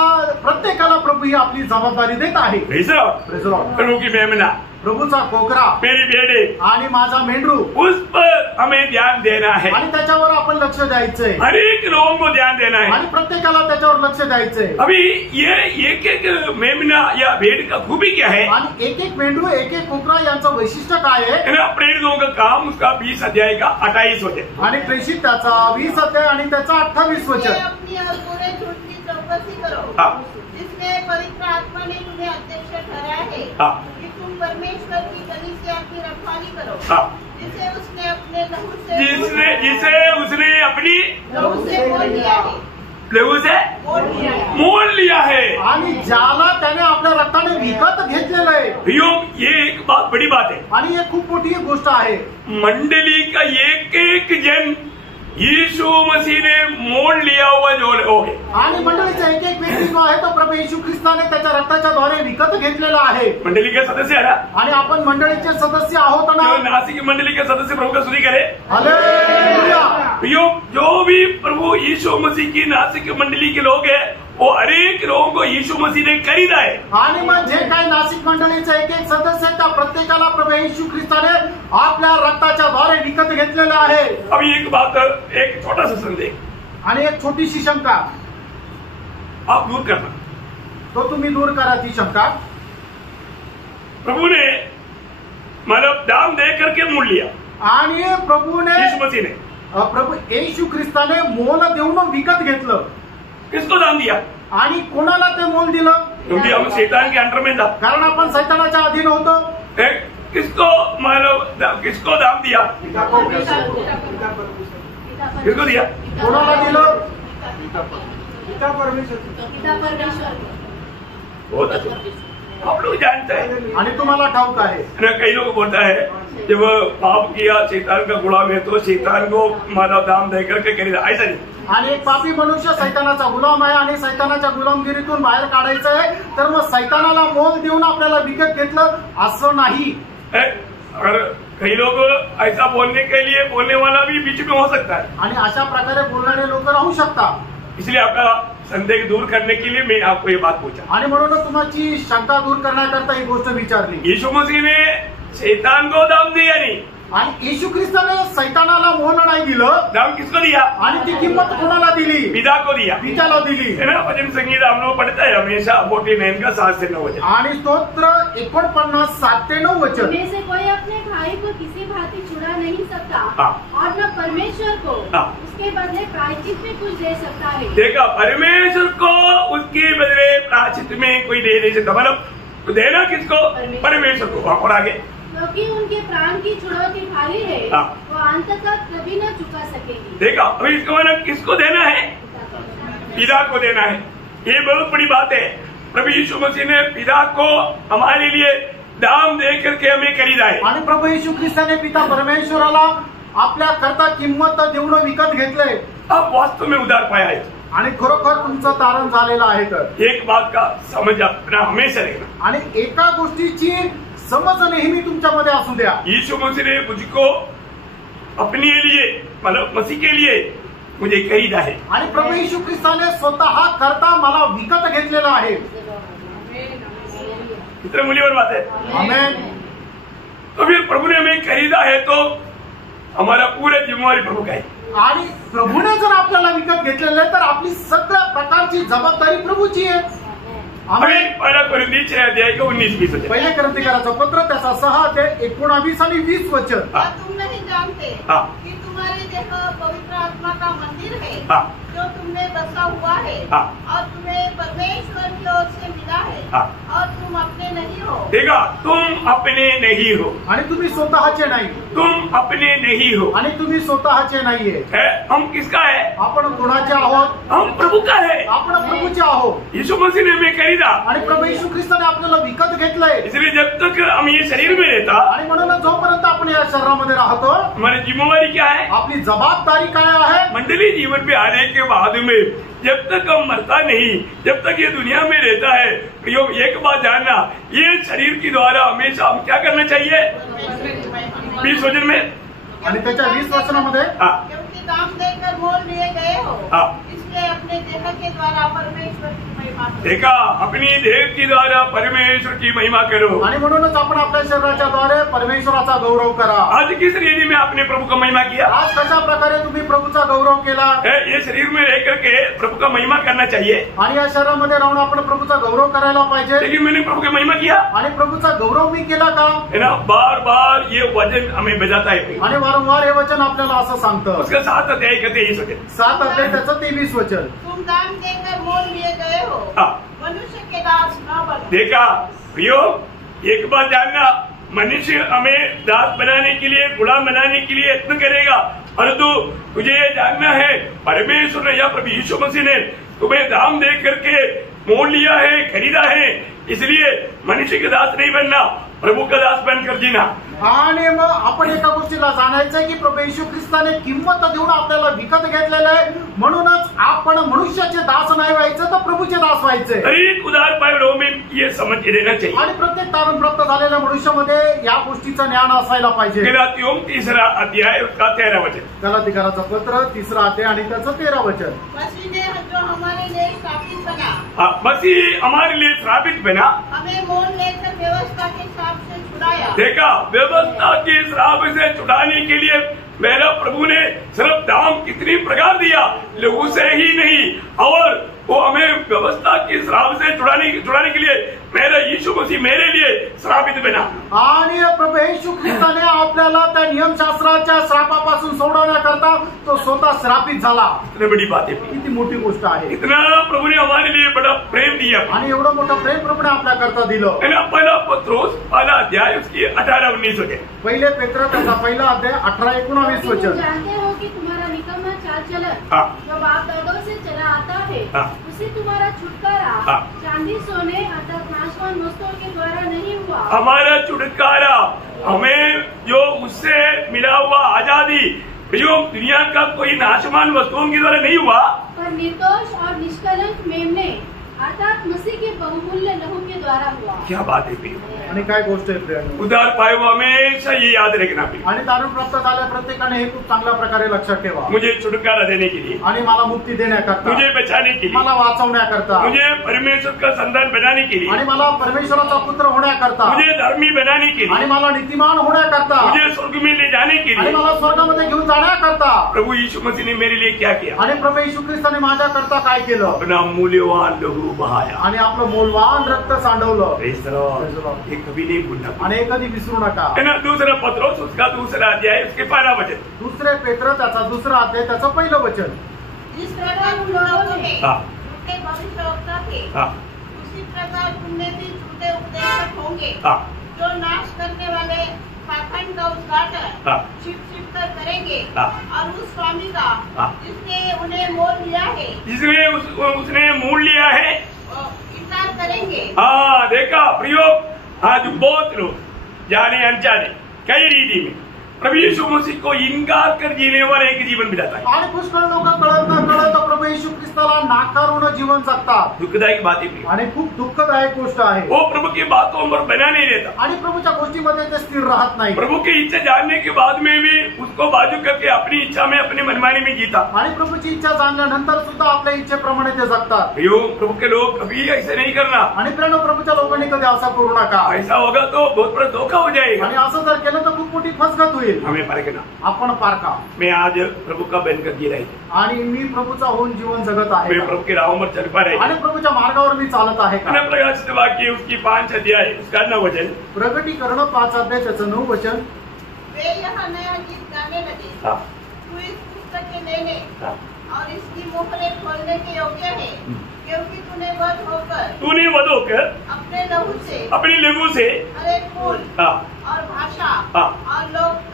प्रत्येकाला प्रभू ही आपली जबाबदारी देत आहे. प्रभु की मेमना, प्रभूचा कोकरा, मेरी भेड़े आणि माझा मेंढरू, उस पर हमें ध्यान देना है. आणि त्याच्यावर आपण लक्ष द्यायचंय. हर एक लोगों को ध्यान देना है. आणि प्रत्येकाला त्याच्यावर लक्ष द्यायचंय. अभी ये एक एक मेमना या भेड़ का खूबी क्या है? आणि एक एक मेंढरू, एक एक कोकरा यांचं वैशिष्ट्य काय आहे? प्रेरितों का काम उसका 20 अध्याय का 28 वचन. आणि प्रेषित त्याचा 20 अध्याय आणि त्याचा 28 वचन. अपनी और पूरे झूठ की चौकसी करो, जिसमें पवित्र आत्मा ने तुम्हें अध्यक्ष ठहराया है कि तुम परमेश्वर की कलीसिया की रखवाली करो, जिसे उसने अपने लहू से अपनी लहू से मोल लिया है. लहू से मोल लिया है. आणि ज्याला त्याने आपल्या रक्ताने विकत घेतलेलं आहे. प्रियो, ये एक बड़ी बात है. आणि एक खूप मोठी गोष्ट आहे. मंडली का एक एक जन यीशु मसीह ने मोल लिया हुआ जो लोग है. आणि मंडळीचा एक एक व्यक्ती जो आहे तो प्रभू येशू ख्रिस्ताने त्याच्या रक्ताच्या द्वारे विकत घेतलेला आहे. मंडली के सदस्य है ना. आणि आपण मंडळीचे सदस्य आहोत ना. जो नासिक की मंडली के सदस्य प्रभु का स्तुति करे. हालेलुया. प्रियो, जो भी प्रभु यीशु मसीह की नासिक की मंडली के लोग हैं, वो हरेक लोगों को यीशु मसीह ने खरीदा है. आणि मग जे काही नाशिक मंडळीचे एक एक सदस्य आहेत त्या प्रत्येकाला प्रभू येशू ख्रिस्ताने आपल्या रक्ताच्या द्वारे विकत घेतलेलं आहे. अभी एक बात, एक छोटा सा संदेह आणि एक छोटीशी शंका आप दूर करना. तो तुम्ही दूर करा ती शंका. प्रभु ने मतलब दाम दे करके मोल लिया. आणि प्रभूने यीशु मसीह ने प्रभू येशू ख्रिस्ताने मोल देऊन विकत घेतलं. किसको दाम दिया? आणि कोणाला ते मोल दिलं? क्योंकि हम शैतान के अंडर में था. कारण आपण सैतानाच्या अधीन होतो. किसको मतलब किसको दाम दिया? किसको दिया? कोणाला दिलं? पिता परमेश्वर. बहुत अच्छा, आप लोग जानते हैं. आणि तुम्हाला ठाऊक आहे ना, कई लोग बोलता है जब पाप किया शैतान का गुलाम है तो शैतान को मतलब दाम दे करके खरीदा. ऐसा नहीं. आणि एक पापी मनुष्य सैतानाचा गुलाम आहे आणि सैतानाच्या गुलामगिरीतून बाहेर काढायचं आहे तर मग सैतानाला मोल देऊन आपल्याला विकत घेतलं असं नाही. अगर कई लोग ऐसा बोलने के लिए बोलने वाला भी बीच में हो सकता है. आणि अशा प्रकारे बोलणारे लोक राहू शकतात. इसलिए आपका संदेह दूर करने के लिए मैं आपको ये बात पूछा. आणि म्हणून तुमची शंका दूर करण्याकरता ही गोष्ट विचारली. यीशु मसीह ने शैतान को दाम दिया नहीं. आणि येशू ख्रिस्ताने सैतानाला मोल नाही दिलं. दाम किसको दिया? आणि ती किंमत कोणाला दिली? पिता को दिया. पित्याला दिली. है ना. भजन संगीत हम लोग पढ़ता है हमेशा 49 का 7 से 9 वचन. आणि स्तोत्र 49 7 ते 9 वचन. में से कोई अपने भाई को किसी भांति छुड़ा नहीं सकता हाँ. और न परमेश्वर को हाँ. उसके बदले प्रायश्चित में कुछ दे सकता है. देखा, परमेश्वर को उसके बदले प्रायश्चित में कोई दे नहीं सकता. मतलब देना किसको? परमेश्वर को. और आगे क्योंकि उनके प्राण की छुड़ौती भारी है, हाँ. वो अंत तक कभी न चुका सकेगी. देखा, अभी इसका मतलब किसको देना है? पिता को देना है. ये बहुत बड़ी बात है. प्रभु यीशु मसीह ने पिता को हमारे लिए दाम दे करके हमें खरीदा है. आणि प्रभू येशू ख्रिस्ताने पिता परमेश्वराला आपल्या करता किंमत देऊन विकत घेतले. अब वास्तव में उधार पाया है. आणि खरोखर तुमचं तारण झालेलं आहे. तर एक बात का समझ अपना हमेशा रखना. आणि एका गोष्टीची समज नेहमी तुमच्यामध्ये असू द्या. यीशु मसीह ने मुझको अपने लिए मतलब मसीह के लिए मुझे खरीदा है. आणि प्रभू येशू ख्रिस्ताने स्वतः करता मला विकत घेतलेलं आहे. इतना मूल्यवान बात है. आमेन. तो फिर प्रभु ने हमें खरीदा है तो हमारा पूरा जिम्मेवारी प्रभु का है. आणि प्रभूने जर आपल्याला विकत घेतलेलं आहे तर आपली सगळ्या प्रकारची जबाबदारी प्रभूची आहे. अभी पहला कोरिन्थी 6 अध्याय का 19-20 वचन. पहिले ग्रंथिकाराचं पत्र त्याचा 6 अध्याय 19 आणि 20 वचन. क्या तुम नहीं जानते हाँ. कि तुम्हारे देह पवित्र आत्मा का मंदिर है हाँ. जो तुमने बसा हुआ है हाँ. और तुम्हें परमेश्वर की ओर से मिला है हाँ. और तुम अपने नहीं हो. देखा, तुम अपने नहीं हो. आणि तुम्ही स्वतःचे नाही. तुम अपने नहीं हो. आणि तुम्ही स्वतःचे नाहीये. हम किसका है? आपण कोणाचे आहोत? हम प्रभु का है. आपण प्रभूचे आहोत. यीशु मसीह ने हमें खरीदा. आणि प्रभू येशू ख्रिस्ताने आपल्याला विकत घेतलंय. इसलिए जब तक हम ये शरीर में रहता, आणि म्हणून जोपर्यंत आपण या शरीरामध्ये राहतो हमारी जिम्मेवारी क्या है? आपली जबाबदारी काय आहे? मंडली जीवन पे आने के बाद में जब तक हम मरता नहीं, जब तक ये दुनिया में रहता है, प्रियो एक बात जानना, ये शरीर के द्वारा हमेशा हम क्या करना चाहिए? 20 वचन में आणि त्याच्या 20 वचनामध्ये हाँ. क्योंकि दाम देकर मोल लिए गए हो हाँ. इसलिए अपने देह के द्वारा परमेश्वर की महिमा करो. देखा, अपनी देह के द्वारा परमेश्वर की महिमा करो. आणि म्हणूनच आपण आपल्या शरीराच्या द्वारे परमेश्वराचा गौरव करा. आज किस रीति में आपने प्रभु का महिमा किया? आज कशा प्रकारे तुम्ही प्रभूचा गौरव केला? ये शरीर में रह करके प्रभु का महिमा करना चाहिए. आणि या शरीरामध्ये राहून आपण प्रभूचा गौरव करायला पाहिजे. लेकिन मैंने प्रभु की महिमा किया आणि प्रभूचा गौरव मी केला का? है ना. बार बार ये वचन हमें बजाता है. आणि वारंवार हे वचन आपल्याला असं सांगतं. उसका 7 अध्याय का 23 वचन. 7 अध्याय त्याचं 23 वचन. तुम दाम देकर मोल लिए गए हो हाँ. मनुष्य के दास न बनो. देखा प्रियो, एक बात जानना, मनुष्य हमें दास बनाने के लिए, गुलाम बनाने के लिए यत्न करेगा, परंतु तुझे ये जानना है परमेश्वर ने या प्रभु यीशु मसीह ने तुम्हें दाम दे करके मोल लिया है, खरीदा है, इसलिए मनुष्य के दास नहीं बनना, प्रभु का दास बनकर जीना। आणि मग आपण एका गोष्टीला जाणायचंय की प्रभू येशू ख्रिस्ताने किंमत देऊन आपल्याला विकत घेतलेलं आहे, म्हणूनच आपण मनुष्याचे दास नाही व्हायचं तर प्रभूचे दास व्हायचे। हर एक उदार पाए लोगों में ये समझ देना चाहिए। आणि प्रत्येक तारण प्राप्त झालेल्या मनुष्यामध्ये या गोष्टीचं ज्ञान असायला पाहिजे। गलातियों 3 अध्याय उसका 13 वचन। गलातिकराचं पत्र 3 अध्याय आणि त्याचं 13 वचन। मसीह ने जो हमारे लिए स्थापित बना, मसीह हमारे लिए श्रापित बना, हमें मोल लेकर व्यवस्था के श्राप से छुड़ाया। देखा, व्यवस्था के श्राप से छुड़ाने के लिए मेरा प्रभु ने सिर्फ दाम कितनी प्रकार दिया, लोगों से ही नहीं, और वो हमें व्यवस्था के श्राप से छुड़ाने के लिए मेरा यीशु मसीह मेरे लिए श्रापित बना। आणि प्रभू येशू ख्रिस्ताने आपल्याला त्या नियमशास्त्राच्या श्रापापासून सोडवण्याकरता तो स्वतः श्रापित झाला। इतनी बड़ी बात है, किती मोठी गोष्ट आहे। इतना प्रभु ने हमारे लिए बड़ा प्रेम दिया, आणि एवढं मोठं प्रेम प्रभूने आपल्याकरता दिलं। है ना। पहला पत्रोस 1 अध्याय उसकी 18-19 वचन। पहिले पेत्र त्याचा 1 अध्याय 18-19 तुम वचन। जानते हो कि तुम्हारा निकम्मा चाल चलन हाँ। जो बाप दादों से चला आता है, हाँ। उसे तुम्हारा छुटकारा हाँ। चांदी सोने अर्थात नाशवान वस्तुओं के द्वारा नहीं हुआ, हमारा छुटकारा हमें जो उससे मिला हुआ आजादी जो दुनिया का कोई नाशवान वस्तुओं के द्वारा नहीं हुआ, पर निर्दोष और निष्कलंक मेमने अर्थात मसीह के बहुमूल्य लहू के द्वारा हुआ। क्या बात है प्रिय। आणि काय गोष्ट आहे प्रियांनो, उदार पाए वो हमेशा ये याद रखना प्रिय। आणि तारण प्राप्त झाल्या प्रत्येकाने हे खूप चांगल्या प्रकारे लक्षात ठेवा। मुझे छुटकारा देने के लिए, आणि मला मुक्ती देण्याकरता, मुझे बचाने के लिए, मला वाचवण्याकरता, मुझे परमेश्वर का संतान बनाने के लिए, आणि मला परमेश्वराचा पुत्र होण्याकरता, मुझे धर्मी बनाने के आणि लिए, मला नीतिमान होण्याकरता, मुझे स्वर्ग में ले जाने के आणि लिए मला स्वर्गामध्ये घेऊन जाण्याकरता प्रभु यीशु मसीह ने मेरे लिए क्या किया? आणि प्रभू येशू ख्रिस्ताने माझ्याकरता काय केलं? अपना मूल्यवान लहू बहाया। आणि आपलं मोलवान रक्त सांडवलं। Praise the Lord. ये कभी नहीं भूलना आणि हे कधी विसरू नका। है ना। दूसरा पत्रोस उसका 2 अध्याय उसके 12 वचन। दुसरे पेत्र त्याचा 2 अध्याय त्याचं 1 वचन। जिस प्रकार तुम लोगों में हाँ। झूठे भविष्यवक्ता थे, हाँ। उसी प्रकार तुमने भी झूठे उपदेशक होंगे, हाँ। जो नाश करने वाले पाखंड का उद्घाटन हाँ। छिप कर करेंगे, हाँ। और उस स्वामी का हाँ। जिसने उन्हें मोल लिया है जिसने उसने मूल लिया है, इनकार करेंगे। हाँ देखा प्रियो, आज बहुत लोग जाने अनजाने कई रीति में प्रभु यीशु मसीह को इनकार कर जीने वाले एक जीवन बिताता है। आणि पुष्कळ लोक कळत न कळत प्रभू येशू ख्रिस्ताला नाकारून जीवन जगतात। दुखदायक बात है। आणि खूप दुःखदायक गोष्ट आहे। वो प्रभु की बातों पर बना नहीं रहता, आणि प्रभूच्या गोष्टीमध्ये ते स्थिर राहत नाही। प्रभु की इच्छा जानने के बाद में भी उसको बाजू करके अपनी इच्छा में अपनी मनमानी में जीता। आणि प्रभूची इच्छा जाणल्यानंतर सुद्धा आपल्या इच्छेप्रमाणे ते जगतात। यो प्रभु के लोग कभी ऐसे नहीं करना। आणि प्रिय प्रभूच्या लोकांनी कधी असं करू नका। ऐसा होगा तो बहुत बड़ा धोखा हो जाएगा। आणि असं जर केलं तर खूप मोठी फसगत होईल। हमें परखना। आपण पारखा। मैं आज प्रभु का बनकर जी रही हूँ, आणि मी प्रभूचा होऊन जीवन जगत आहे। मैं प्रभु के राहों पर चल पा रही आणि प्रभूच्या मार्गावर मी चालत आहे का? प्रकाशित वाक्य उसकी 5 अध्याय उसका 9 वचन। प्रगटीकरण 5 अध्याय त्याचं 9 वचन। वे यहाँ नया गीत गाने लगे, हाँ। तू इस पुस्तक के लेने हाँ। और इसकी मोहरें खोलने के योग्य है, क्योंकि तूने वध होकर अपने लहू से हर एक कुल हाँ। और भाषा हाँ। और लोग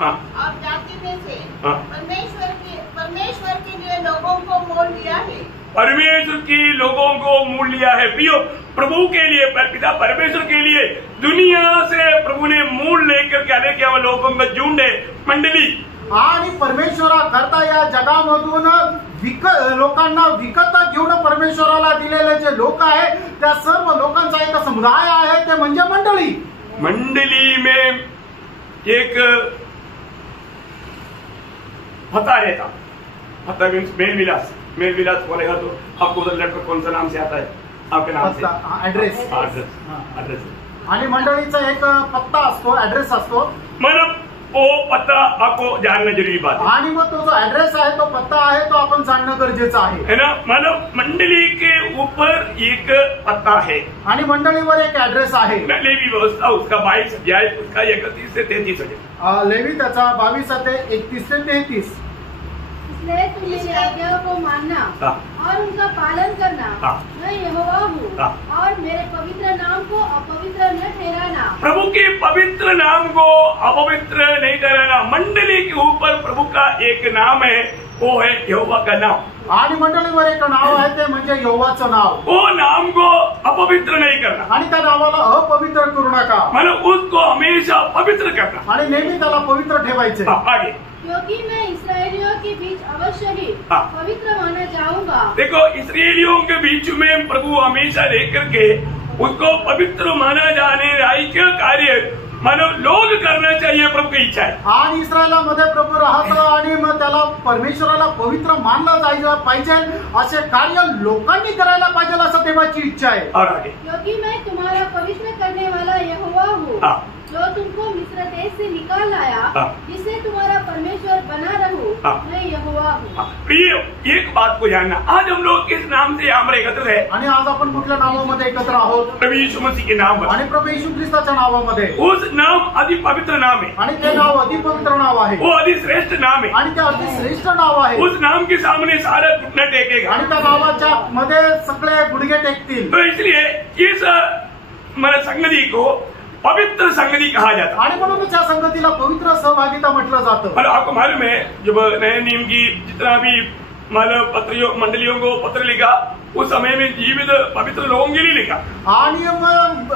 हाँ। और जाति में से हाँ। परमेश्वर के लिए लोगों को मोल लिया है। परमेश्वर की लोगों को मूल लिया है। प्रियो, प्रभु के लिए, पिता परमेश्वर के लिए दुनिया से प्रभु ने मूल लेकर क्या किया? वो लोगों का झुंड है, मंडली। आणि परमेश्वराकरता या जगामधून लोकांना विकत घेऊन परमेश्वराला दिलेले जे लोक आहे, त्या सर्व लोकांचा एक समुदाय आहे, ते म्हणजे मंडळी। मंडली में एक पता रहता, पता मीन्स मेल विलास बोलेगा तो आपको उधर लड़का कौन सा नाम से आता है? आपके नाम से ऍड्रेस। एड्रेस। आणि मंडळीचा एक पत्ता असतो, ऍड्रेस असतो। मतलब वो पता आपको जानना जरूरी बात है। आणि मग तो जो ऍड्रेस आहे, तो पत्ता आहे, तो आपण जाणणं गरजेचं आहे, है ना। मतलब मंडली के ऊपर एक पता है आणि मंडळीवर एक ऍड्रेस आहे। लेवी व्यवस्था उसका 22 अध्याय उसका 31 से 33 वचन। लेवी त्याचा 22 ते 31 से 33। इसलिए तुम मेरी आज्ञाओं को मानना हाँ। और उनका पालन करना। हाँ। मैं यहोवा हूँ, हाँ। और मेरे पवित्र नाम को अपवित्र न ठहराना। प्रभु के पवित्र नाम को अपवित्र नहीं ठहराना। मंडली के ऊपर प्रभु का एक नाम है, वो है यहोवा का नाम। आणि मंडळीवर एक नाव आहे ते म्हणजे यहोवाचं नाव। वो नाम को अपवित्र नहीं करना आणि त्या नावाला अपवित्र करू नका, मतलब उसको हमेशा पवित्र करना। आणि नेहमी त्याला पवित्र ठेवायचे। आगे क्योंकि मैं इसराइलियों के बीच अवश्य ही पवित्र माना जाऊंगा। देखो, इसराइलियों के बीच में प्रभु हमेशा रह करके उसको पवित्र माना जाने लायक कार्य मानव लोग करना चाहिए, प्रभु की इच्छा है। आणि इस्रायलामध्ये प्रभू राहतो आणि मग त्याला परमेश्वराला पवित्र मानलं जायला पाहिजे, असे कार्य लोकांनी करायला पाहिजे असं देवाची इच्छा आहे। और आगे, क्योंकि मैं तुम्हारा पवित्र करने वाला यहोवा हूँ, जो तुमको मिस्र देश से निकाल लाया, जिससे तुम्हारा परमेश्वर बना रहूं, मैं यहोवा हूँ। प्रिय, एक बात को जानना, आज हम लोग किस नाम से यहाँ पर एकत्र है? आणि आज आपण कुठल्या नावामध्ये एकत्र आहोत? प्रभु यीशु मसीह के नाम पर। आणि प्रभू येशू ख्रिस्ताच्या नावामध्ये। उस नाम अति पवित्र नाम है, आणि ते नाव अति पवित्र नाव आहे, वो अति श्रेष्ठ नाम है। आणि ते अति श्रेष्ठ नाव आहे। उस नाम के सामने सारा घुटना टेकेगा। आणि त्या नावाच्या मध्ये सगळे गुडघे टेकतील। तो इसलिए इस मेरे संगति को पवित्र संगति कहा जाता है। आणि म्हणूनच या संगतीला पवित्र सहभागिता म्हटलं जातं। और आपको मालूम है, जब नए नियम की जितना भी मतलब मंडलियों को पत्र लिखा, उस समय में जीवित पवित्र लोगों के लिए लिखा। आणि मग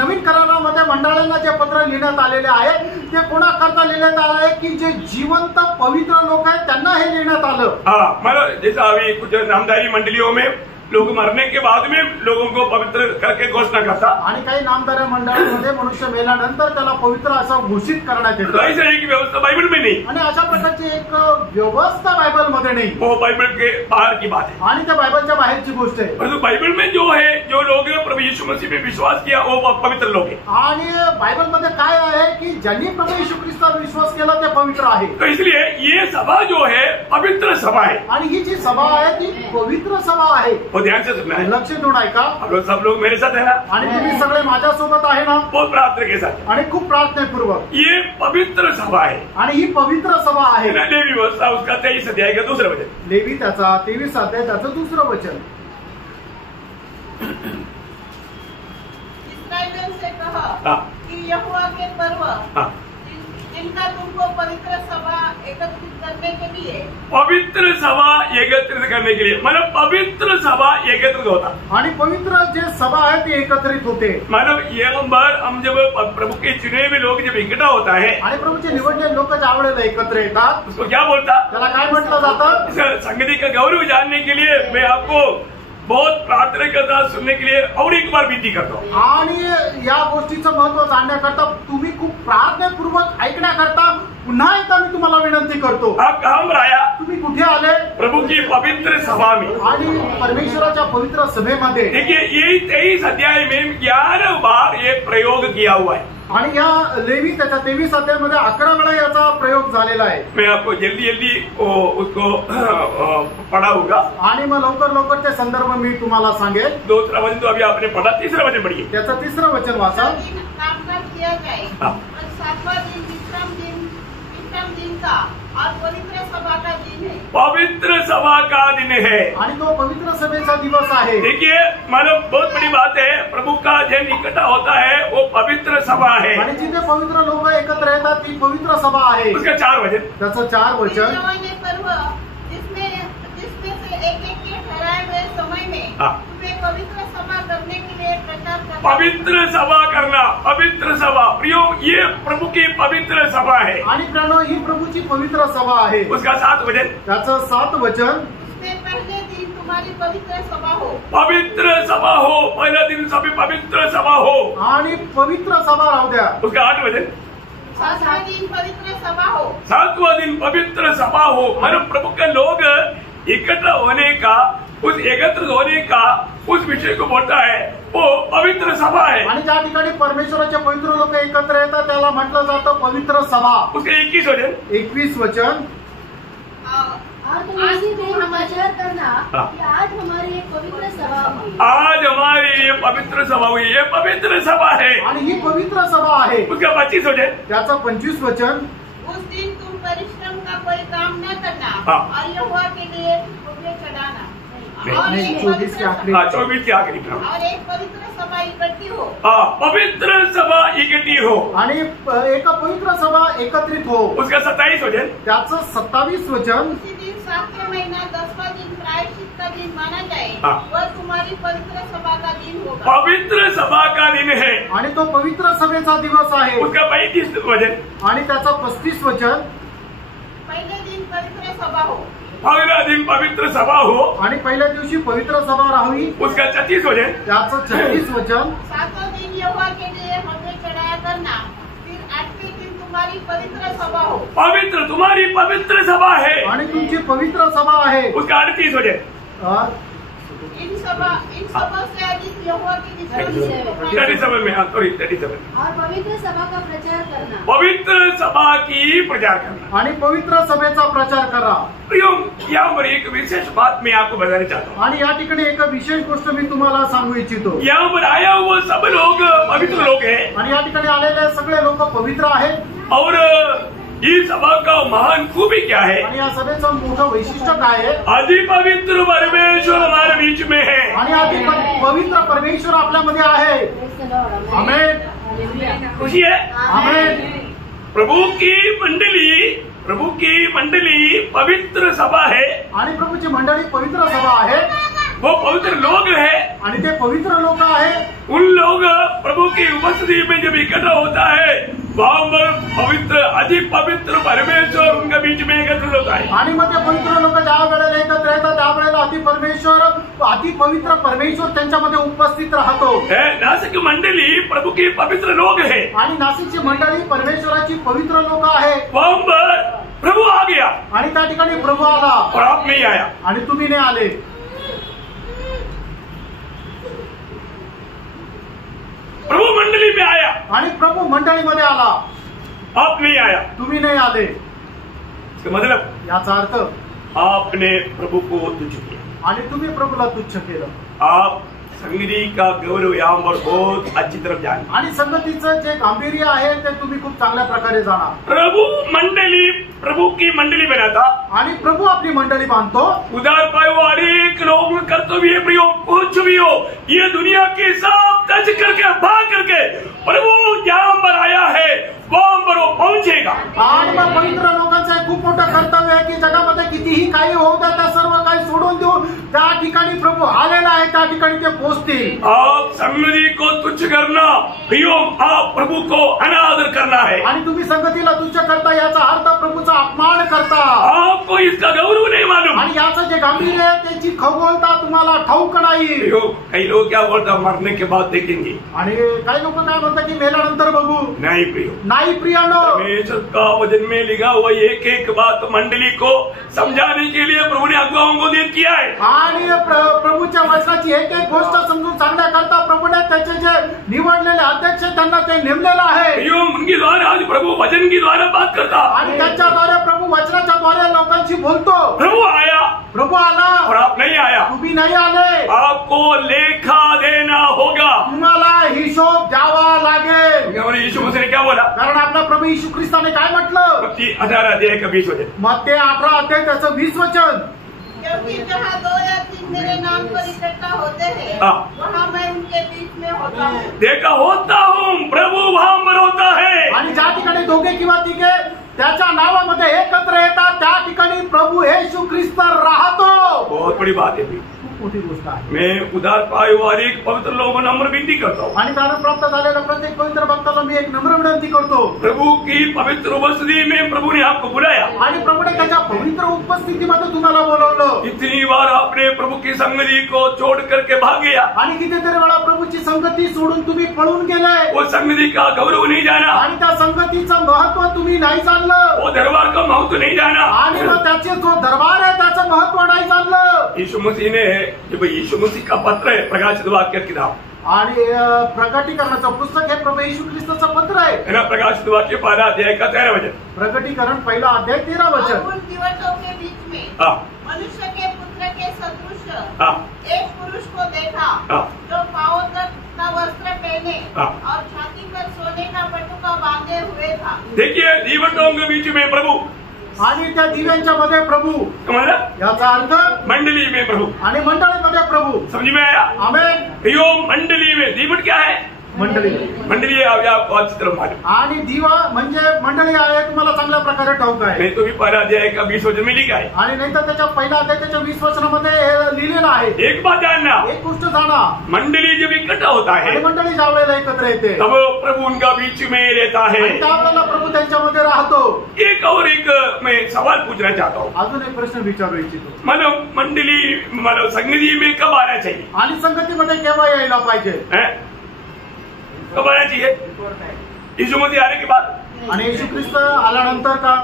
नवीन करारामध्ये मंडळांना जे पत्र लिहिण्यात आलेले आहे ते कोणाकरता लिहिण्यात आलं आहे की जे जिवंत पवित्र लोक आहेत त्यांना हे लिहिण्यात आलं। हाँ, मतलब जैसा अभी कुछ नामधारी मंडलियों में लोग मरने के बाद में लोगों को पवित्र करके घोषणा करता। आणि काही नामदार मंडळांमध्ये मनुष्य मेल्यानंतर त्याला पवित्र असं घोषित करण्यात येतं। ऐसा एक व्यवस्था बाइबल में नहीं, आणि अशा प्रकारची एक व्यवस्था बायबलमध्ये नाही, वो बाइबल के बाहर की बात है। आणि त्या बायबलच्या बाहेरची गोष्ट आहे। परंतु बाइबल में जो है, जो लोग प्रभु यीशु मसीह में विश्वास किया, वो पवित्र लोग हैं। आणि बायबलमध्ये काय आहे की ज्यांनी प्रभू येशू ख्रिस्तावर विश्वास केला ते पवित्र आहे। तो इसलिए ये सभा जो है पवित्र सभा है। आणि ही जी सभा आहे ती पवित्र सभा आहे। वो ध्यान से सुनना है। लक्ष देऊन ऐका। आप लोग सब लोग मेरे साथ है ना? आणि तुम्ही सगळे माझ्यासोबत आहे ना? बहुत प्रार्थना के साथ। आणि खूप प्रार्थनापूर्वक। ये पवित्र सभा है आणि ही पवित्र सभा आहे। लेवी व्यवस्था उसका 23 अध्याय का दूसरा वचन। लेवी त्याचा 23 अध्याय त्याचं दुसरं वचन। इस्राएलियों से कहा हाँ। कि यहोवा के पर्व हाँ। जिनका तुमको पवित्र सभा एकत्रित करने के लिए, पवित्र सभा एकत्रित करने के लिए, मतलब पवित्र सभा एकत्रित होता। आणि पवित्र जे सभा आहे ती एकत्रित होते। मतलब ये बार हम जब प्रभु के चुने हुए लोग जब इकट्ठा होता है, आणि प्रभूचे निवडलेले लोक ज्या वेळेला एकत्र येतात उसको क्या बोलता? त्याला काय म्हटलं जातं? इस संगति का गौरव जानने के लिए मैं आपको बहुत प्रार्थना करता, सुनने के लिए और एक बार विनती करता हूँ। आणि या गोष्टीचं महत्व जाणण्याकरता तुम्ही खूप प्रार्थनापूर्वक ऐकण्याकरता पुन्हा एकदा मी तुम्हाला विनंती करतो। आप कहाँ पर आया? तुम्ही कुठे आले? प्रभु की पवित्र सभा में। आणि परमेश्वराच्या पवित्र सभेमध्ये। देखिए, ये 23 अध्याय में 11 बार ये प्रयोग किया हुआ है। आणि या लेवी त्याच्या 23 अध्यायामध्ये 11 वेळा याचा प्रयोग झालेला आहे। मैं आपको जल्दी जल्दी उसको पढ़ा होगा। आणि मग लवकर लवकर ते संदर्भ मी तुम्हाला सांगेल। दूसरा वचन तो अभी आपने पढ़ा, तीसरा वचन पढ़िए। त्याचं तिसरं वचन वाचा। कामकाज किया जाए और सातवां दिन विश्राम दिन का और पवित्र सभा का दिन है। पवित्र सभा का दिन है। आणि तो पवित्र सभेचा दिवस आहे। देखिए, मतलब बहुत बड़ी बात है, प्रभु का जन इकट्ठा होता है वो पवित्र सभा है। आणि जिथे पवित्र लोक एकत्र येतात ती पवित्र सभा आहे। उसका 4 वचन। त्याचं 4 वचन। पर्व जिसमें से एक के ठहराए हुए समय में तुम्हें पवित्र सभा करने के लिए प्रचार करना। पवित्र सभा करना, पवित्र सभा प्रियो, ये प्रभु की पवित्र सभा है। आणि प्रणव ही प्रभूची पवित्र सभा आहे। उसका 7 वचन। त्याचं 7 वचन। उससे पहले दिन तुम्हारी पवित्र सभा हो। पवित्र सभा हो, पहला दिन सभी पवित्र सभा हो। आणि पवित्र सभा राहू द्या। उसका 8 वचन। 7वां दिन पवित्र सभा हो। 7वां दिन पवित्र सभा हो, मतलब प्रभु के लोग इकट्ठा होने का, उस एकत्रित होने का उस विषय को बोलता है वो पवित्र सभा है। आणि ज्या ठिकाणी परमेश्वराचे पवित्र लोक एकत्र येतात त्याला म्हटलं जातं पवित्र सभा। उसके 21 वचन। 21 वचन। और तुम इसी दिन समाचार करना कि आज हमारी एक पवित्र सभा हुई। आज हमारी ये पवित्र सभा हुई, ये पवित्र सभा है। आणि ही पवित्र सभा आहे। उसका 25 वचन। त्याचं 25 वचन। उस दिन तुम परिश्रम का कोई काम न करना और यहोवा के लिए फुकरे चढ़ाना। और नहीं, एक 24 के आखिरी। 24 के आखिरी। और एक पवित्र सभा इकट्ठी हो। पवित्र सभा इकट्ठी हो। आणि एक पवित्र सभा एकत्रित हो। उसका 27 वचन। त्याचं 27 वचन। उसी दिन सातवें महीना 10वां दिन प्रायश्चित का दिन माना जाए, हाँ। वह तुम्हारी पवित्र सभा का दिन होगा। पवित्र सभा का दिन है। आणि तो पवित्र सभेचा दिवस आहे उसका 35 वचन, आणि त्याचं 35 वचन. पहले दिन पवित्र सभा हो, पहला दिन पवित्र सभा हो. आणि पहिल्या दिवशी पवित्र सभा राहावी, उसका 36 वचन, त्याचं 36 वचन. सातों दिन यहोवा के लिए हव्य चढ़ाया करना, फिर आठवें दिन तुम्हारी पवित्र सभा हो। पवित्र तुम्हारी पवित्र सभा है. आणि तुमची पवित्र सभा आहे. उसका 38 वचन, इन सभा से अधिक यहोवा की निशानी 37 में, हाँ सॉरी 37, और पवित्र सभा का प्रचार करना। पवित्र सभा की प्रचार करना. आणि पवित्र सभेचा प्रचार करा. प्रियो, यहाँ पर एक विशेष बात मैं आपको बताना चाहता हूँ. आणि या ठिकाणी एक विशेष गोष्ट मी तुम्हाला सांगू इच्छितो. यहाँ पर आया हुआ सब लोग पवित्र लोग हैं आणि या ठिकाणी आलेले सगळे लोक पवित्र आहेत. और इस सभा का महान खूबी क्या है? आणि या सभेचं मोठं वैशिष्ट्य काय आहे? अति पवित्र परमेश्वर हमारे बीच में है. आणि आधी पवित्र परमेश्वर आपल्यामध्ये आहे. आमेन. खुशी है? आमेन. प्रभु की मंडली पवित्र सभा है. आणि प्रभूची मंडळी पवित्र सभा आहे. वो पवित्र लोग है. आणि ते पवित्र लोक आहे. उन लोग प्रभु की उपस्थिति में जब इकट्ठा होता है, वहाँ पर पवित्र अति पवित्र परमेश्वर उनके बीच में एकत्रित होता है. आणि मग ते पवित्र लोक ज्या वेळेला एकत्र येतात त्यावेळेला अति पवित्र परमेश्वर त्यांच्यामध्ये उपस्थित राहतो. नासिक मंडली प्रभु की पवित्र लोग है. आणि नाशिकची मंडळी परमेश्वराची पवित्र लोक आहे. वहाँ पर प्रभु आ गया आणि त्या ठिकाणी प्रभू आला और आप नहीं आया. आणि तुम्ही नाही आले. प्रभु मंडली में आया आणि प्रभू मंडळीमध्ये आला, आप नहीं आया. तुम्ही नाही आले. इसका मतलब याचा अर्थ आपने प्रभु को तुच्छ किया. आणि तुम्ही प्रभूला तुच्छ केलं. आप संगति का गौरव यहाँ पर बहुत अच्छी तरफ जाने. आणि संगतीचं जे गांभीर्य आहे ते तुम्ही खूप चांगल्या प्रकारे जाणार. प्रभु की मंडली बनाता आणि प्रभू आपली मंडळी बांधतो. उदार पाए वो हर एक लोग कर्तव्य प्रियो कुछ भी हो, ये दुनिया के सब टच करके भाग करके प्रभु यहाँ पर आया है, वहाँ पर वो पहुंचेगा. आणि मग पवित्र लोकांचं एक खूप मोठं कर्तव्य आहे की जगामध्ये कितीही काही होऊ द्या त्या सर्व काही सोडून देऊ, त्या ठिकाणी प्रभू आलेला आहे, त्या ठिकाणी ते पोहोचतील. आप संगति को तुच्छ करना प्रियो, आप प्रभु को अनादर करना है. आणि तुम्ही संगतीला तुच्छ करता याचा अर्थ प्रभूचा अपमान करता. आपको इसका गौरव नहीं मालूम. आणि याचं जे गांभीर्य आहे त्याची खगोलता तुम्हाला ठाऊक नाही. कई लोग क्या बोलता, मरने के बाद देखेंगे. आणि काही लोक काय म्हणतात की मेल्यानंतर बघू. नहीं प्रियो, नाही प्रियानो. परमेश्वर का वचन में लिखा हुआ एक एक बात मंडली को समझाने के लिए प्रभु ने अगुवाओं को दे किया है. आणि प्रभूच्या वचनाची एक एक गोष्ट समजून सांगण्याकरता प्रभूने त्याचे जे निवडलेले अध्यक्ष त्यांना ते नेमलेलं आहे. उनके द्वारा आज प्रभु वचन के द्वारा बात करता. आणि त्याच्याद्वारे प्रभू वचनाच्या द्वारे लोकांशी बोलतो. प्रभु आया, प्रभू आला और आप नहीं आया. तुम्ही नाही आले. आपको लेखा देना होगा. तुम्हाला हिशोब द्यावा लागेल. यीशु मसीह ने क्या बोला? कारण आपला प्रभू येशू ख्रिस्ताने काय म्हटलं? मत्ती 18 अध्याय का 20 वचन. मत्ती 18 अध्याय त्याचं 20 वचन. क्योंकि जहाँ 2 या 3 मेरे नाम पर इकट्ठा होते हैं, हाँ। वहाँ मैं उनके बीच में होता हूँ. देखा होता हूँ, प्रभु वहाँ पर होता है. आणि ज्या ठिकाणी दोघे किंवा तिघे त्याच्या नावामध्ये एकत्र येतात त्या ठिकाणी प्रभू येशू ख्रिस्त राहतो. बहुत बड़ी बात है. खूप मोठी गोष्ट आहे. मैं उधार पाए हुए एक पवित्र लोगों को नम्र विनती करता हूँ. आणि दान प्राप्त झालेल्या प्रत्येक पवित्र भक्ताला मी एक नम्र विनंती करतो. प्रभु की पवित्र उपस्थिति में प्रभु ने आपको बुलाया. आणि प्रभूने त्याच्या पवित्र उपस्थितीमध्ये तुम्हाला बोलवलं. इतनी बार आपने प्रभु की संगति को छोड़ करके भाग गया. आणि कितीतरी वेळा प्रभूची संगती सोडून तुम्ही पळून गेले. वो संगति का गौरव नहीं जाना. आणि त्या संगतीचं महत्व तुम्ही नाही जाणलं. वो दरबार का महत्व नहीं जाना. आणि मग त्याचे जो दरबार आहे त्याचं महत्व नाही जाणलं. यीशु मसीह ने जब यीशु मसीह का पत्र है, प्रकाशित वाक्य की किताब, आणि प्रगटीकरणाचं पुस्तक हे प्रभू येशू ख्रिस्ताचं पत्र आहे ना. प्रकाशित वाक्य 12 अध्याय का 13 वचन. प्रगटीकरण 1 अध्याय 13 और वचन. उन दिवसों के बीच में हाँ, मनुष्य के पुत्र के सदृश हाँ, एक पुरुष को देखा, हाँ, जो पांवों तक का वस्त्र पहने हाँ। और छाती पर सोने का पटुका बांधे हुए था. देखिए दीवटों के बीच में प्रभु, आणि त्या दिव्यांच्या मध्ये प्रभू, समझ याचा अर्थ मंडली में प्रभु. आणि मंडळीमध्ये प्रभू. समझ में आया? आमेन. यो मंडली में दीवट क्या है? मंडळी मंडली चित्र मालूम आणि दिवा म्हणजे मंडळी आहे तुम्हाला चांगल्या प्रकारे ठाऊक आहे. नहीं तो भी पहला अध्याय का 20 वचन में लिखा है. आणि नाही तर त्याच्या पहिला अध्याय त्याच्या 20 वचनामध्ये हे लिहिलेलं आहे. एक बात जानना, एक गोष्ट जाणा, मंडली जब इकट्ठा होता है आणि मंडळी ज्या वेळेला एकत्र येते तब प्रभु उनका बीच में रहता है. आणि त्यावेळेला प्रभू त्यांच्यामध्ये राहतो. एक और एक मैं सवाल पूछना चाहता हूँ. अजून एक प्रश्न विचारू इच्छितो. मतलब मंडली मतलब संगति में कब आना चाहिए? आणि संगतीमध्ये केव्हा यायला पाहिजे? कब आना चाहिए? यीशु मसीह आने के बाद? आणि येशू ख्रिस्त आल्यानंतर का?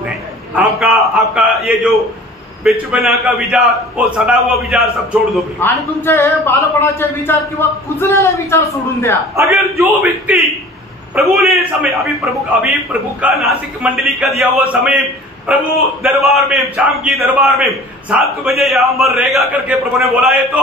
नहीं. आपका ये जो बेचपना का विचार वो सदा हुआ विचार सब छोड़ दो. आणि तुमचे हे बालपणाचे विचार किंवा कुजलेले विचार सोडून द्या. अगर जो व्यक्ति प्रभु ने समय अभी प्रभु का नासिक मंडली का दिया हुआ समय प्रभु दरबार में शाम की दरबार में 7 बजे यहाँ पर रहेगा करके प्रभु ने बोला है, तो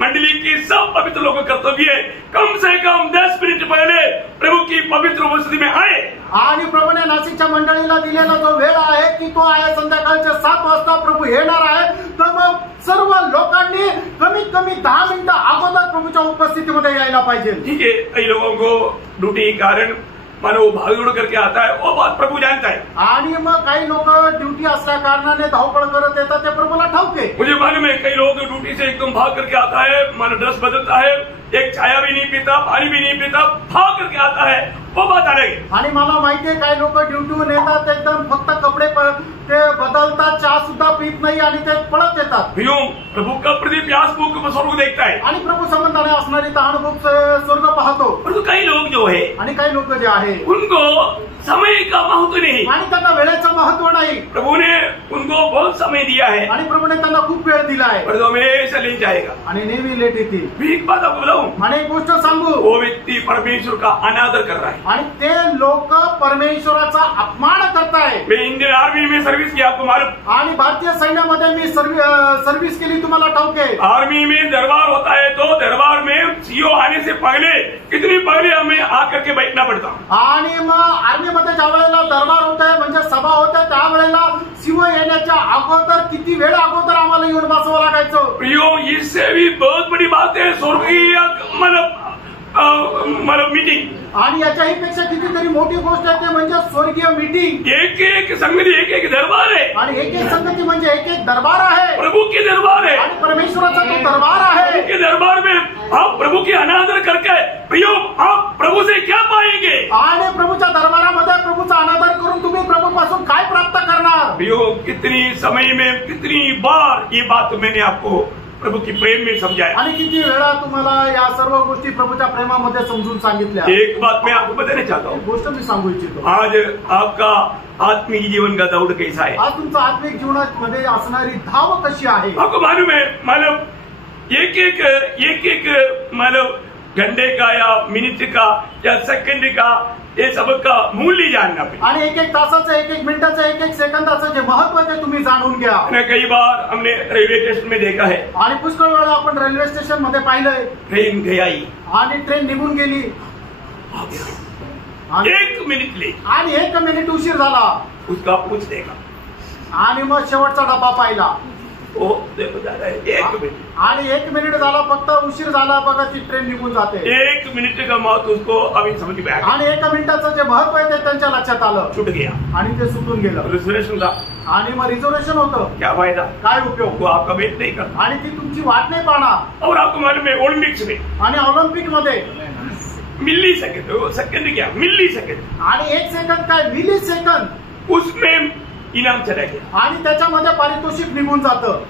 मंडली की सब पवित्र लोगों का कर्तव्य है कम से कम 10 मिनट पहले प्रभु की पवित्र उपस्थिति में आए. आणि प्रभूने नाशिकच्या मंडळीला दिलेला जो वेळ आहे की तो आहे संध्याकाळच्या 7 वाजता प्रभू येणार आहे. तर मग सर्व लोकांनी कमीत कमी 10 मिनिटं अगोदर प्रभूच्या उपस्थितीमध्ये यायला पाहिजे. ठीक है. कई लोगों को ड्यूटी के कारण मानो भागदौड़ करके आता है, वो बात प्रभु जानता है. आणि मग काही लोक ड्युटी असल्या कारणाने धावपळ करत येतात, ते प्रभूला ठाऊक आहे. मुझे मालूम है कई लोग ड्यूटी से एकदम भाग करके आता है, मानो ड्रेस बदलता है, एक चाय भी नहीं पीता, पानी भी नहीं पीता, भाग करके आता है, वो बात अलग है. आणि मला माहिती आहे काही लोक ड्युटीवर येतात, एकदम फक्त कपडे ते बदलतात, चहा सुद्धा पीत नाही आणि ते पळत येतात. प्रभु का प्रति प्यास भूख स्वर्ग देखता है आणि प्रभू संबंधाने असणारी तहानभूक स्वर्ग पाहतो. परंतु कई लोग जो है आणि काही लोक जे आहे उनको समय का महत्व नहीं, आणि त्यांना वेळेचं महत्व नाही. प्रभु ने उनको बहुत समय दिया है आणि प्रभूने त्यांना खूप वेळ दिला आहे, परंतु हमेशा ले जाएगा आणि नेहमी लेट येतील. भी एक बात आपको बताऊं, आणि एक गोष्ट सांगू, वो व्यक्ति परमेश्वर का अनादर कर रहा है. आणि ते लोक परमेश्वराचा अपमान करताय. मैं इंडियन आर्मी में सर्विस किया, आपको मालूम. आणि भारतीय सैन्यामध्ये मी सर्व्हिस केली, तुम्हाला ठाऊक आहे. आर्मी में दरबार होता है, तो दरबार में सीओ आने से पहले कितनी पहले हमें आकर के बैठना पड़ता. आणि मग आर्मीमध्ये ज्या वेळेला दरबार होत आहे म्हणजे सभा होते त्यावेळेला शिव येण्याच्या अगोदर किती वेळ अगोदर आम्हाला येऊन बसवावं लागायचं. प्रियो, इससे भी बहुत बड़ी बात है स्वर्गीय मतलब मीटिंग. आणि याच्याही पेक्षा कितीतरी मोठी गोष्ट आहे ते म्हणजे स्वर्गीय मीटिंग. एक एक संगति एक एक दरबार है, आणि एक एक संगती म्हणजे एक एक दरबार आहे. प्रभु के दरबार है, आणि परमेश्वराचा तो दरबार आहे. के दरबार में आप प्रभु की अनादर करके प्रियो आप प्रभु से क्या पाएंगे? आणि प्रभूच्या दरबारामध्ये प्रभूचा अनादर करून तुम्ही प्रभूपासून काय प्राप्त करणार? प्रियो, कितनी समय में कितनी बार ये बात मैंने आपको प्रभु की प्रेम में समझाया. आणि किती वेळा तुम्हाला या सर्व गोष्टी प्रभूच्या प्रेमामध्ये समजून सांगितल्या. एक बात मैं आपको बताना चाहता हूँ, गोष्ट मी सांगू इच्छितो. आज आपका आत्मिक जीवन का दौड़ कैसा है? आज तुमचा आत्मिक जीवनामध्ये असणारी धाव कशी आहे? आपको मालूम है, मतलब एक एक मतलब घंटे का या मिनट का या सेकंड का ये सबका मूल्य जानना पड़ेगा. आणि एक एक तासाचं, एक एक मिनिटाचं, एक एक सेकंदाचं जे महत्व आहे ते तुम्ही जाणून घ्या. कई बार हमने रेलवे स्टेशन में देखा है, आणि पुष्कळ वेळा आपण रेल्वे स्टेशन मध्ये पाहिलंय, ट्रेन गई आणि ट्रेन निघून गेली, आणि 1 मिनट ले, आणि 1 मिनिट उशीर झाला, उसका पूछ देगा, आणि मग शेवटचा डब्बा पाहिला, वो देखो जा रहा है 1 मिनट, आणि 1 मिनिट झाला, फक्त उशीर झाला, बघा ती ट्रेन निघून जाते. 1 मिनट का महत्व उसको अभी समझ में आया, आणि 1 मिनिटाचं जे महत्व आहे ते त्यांच्या लक्षात आलं, छूट गया, आणि ते सुटून गेलं. रिजर्वेशन था, आणि मग रिझर्वेशन होतं, क्या फायदा, काय उपयोग? वो आपका वेट नहीं करता. आणि ती तुमची वाट नाही पाहणार. और आपको मालूम है ओलंपिक्स में आणि ऑलिम्पिक मध्ये मिली सेकंड क्या मिली सेकंड, आणि 1 सेकंद काय मिली सेकंद, उसमें इनाम चला गया, आणि त्याच्यामध्ये पारितोषिक निघून जातं.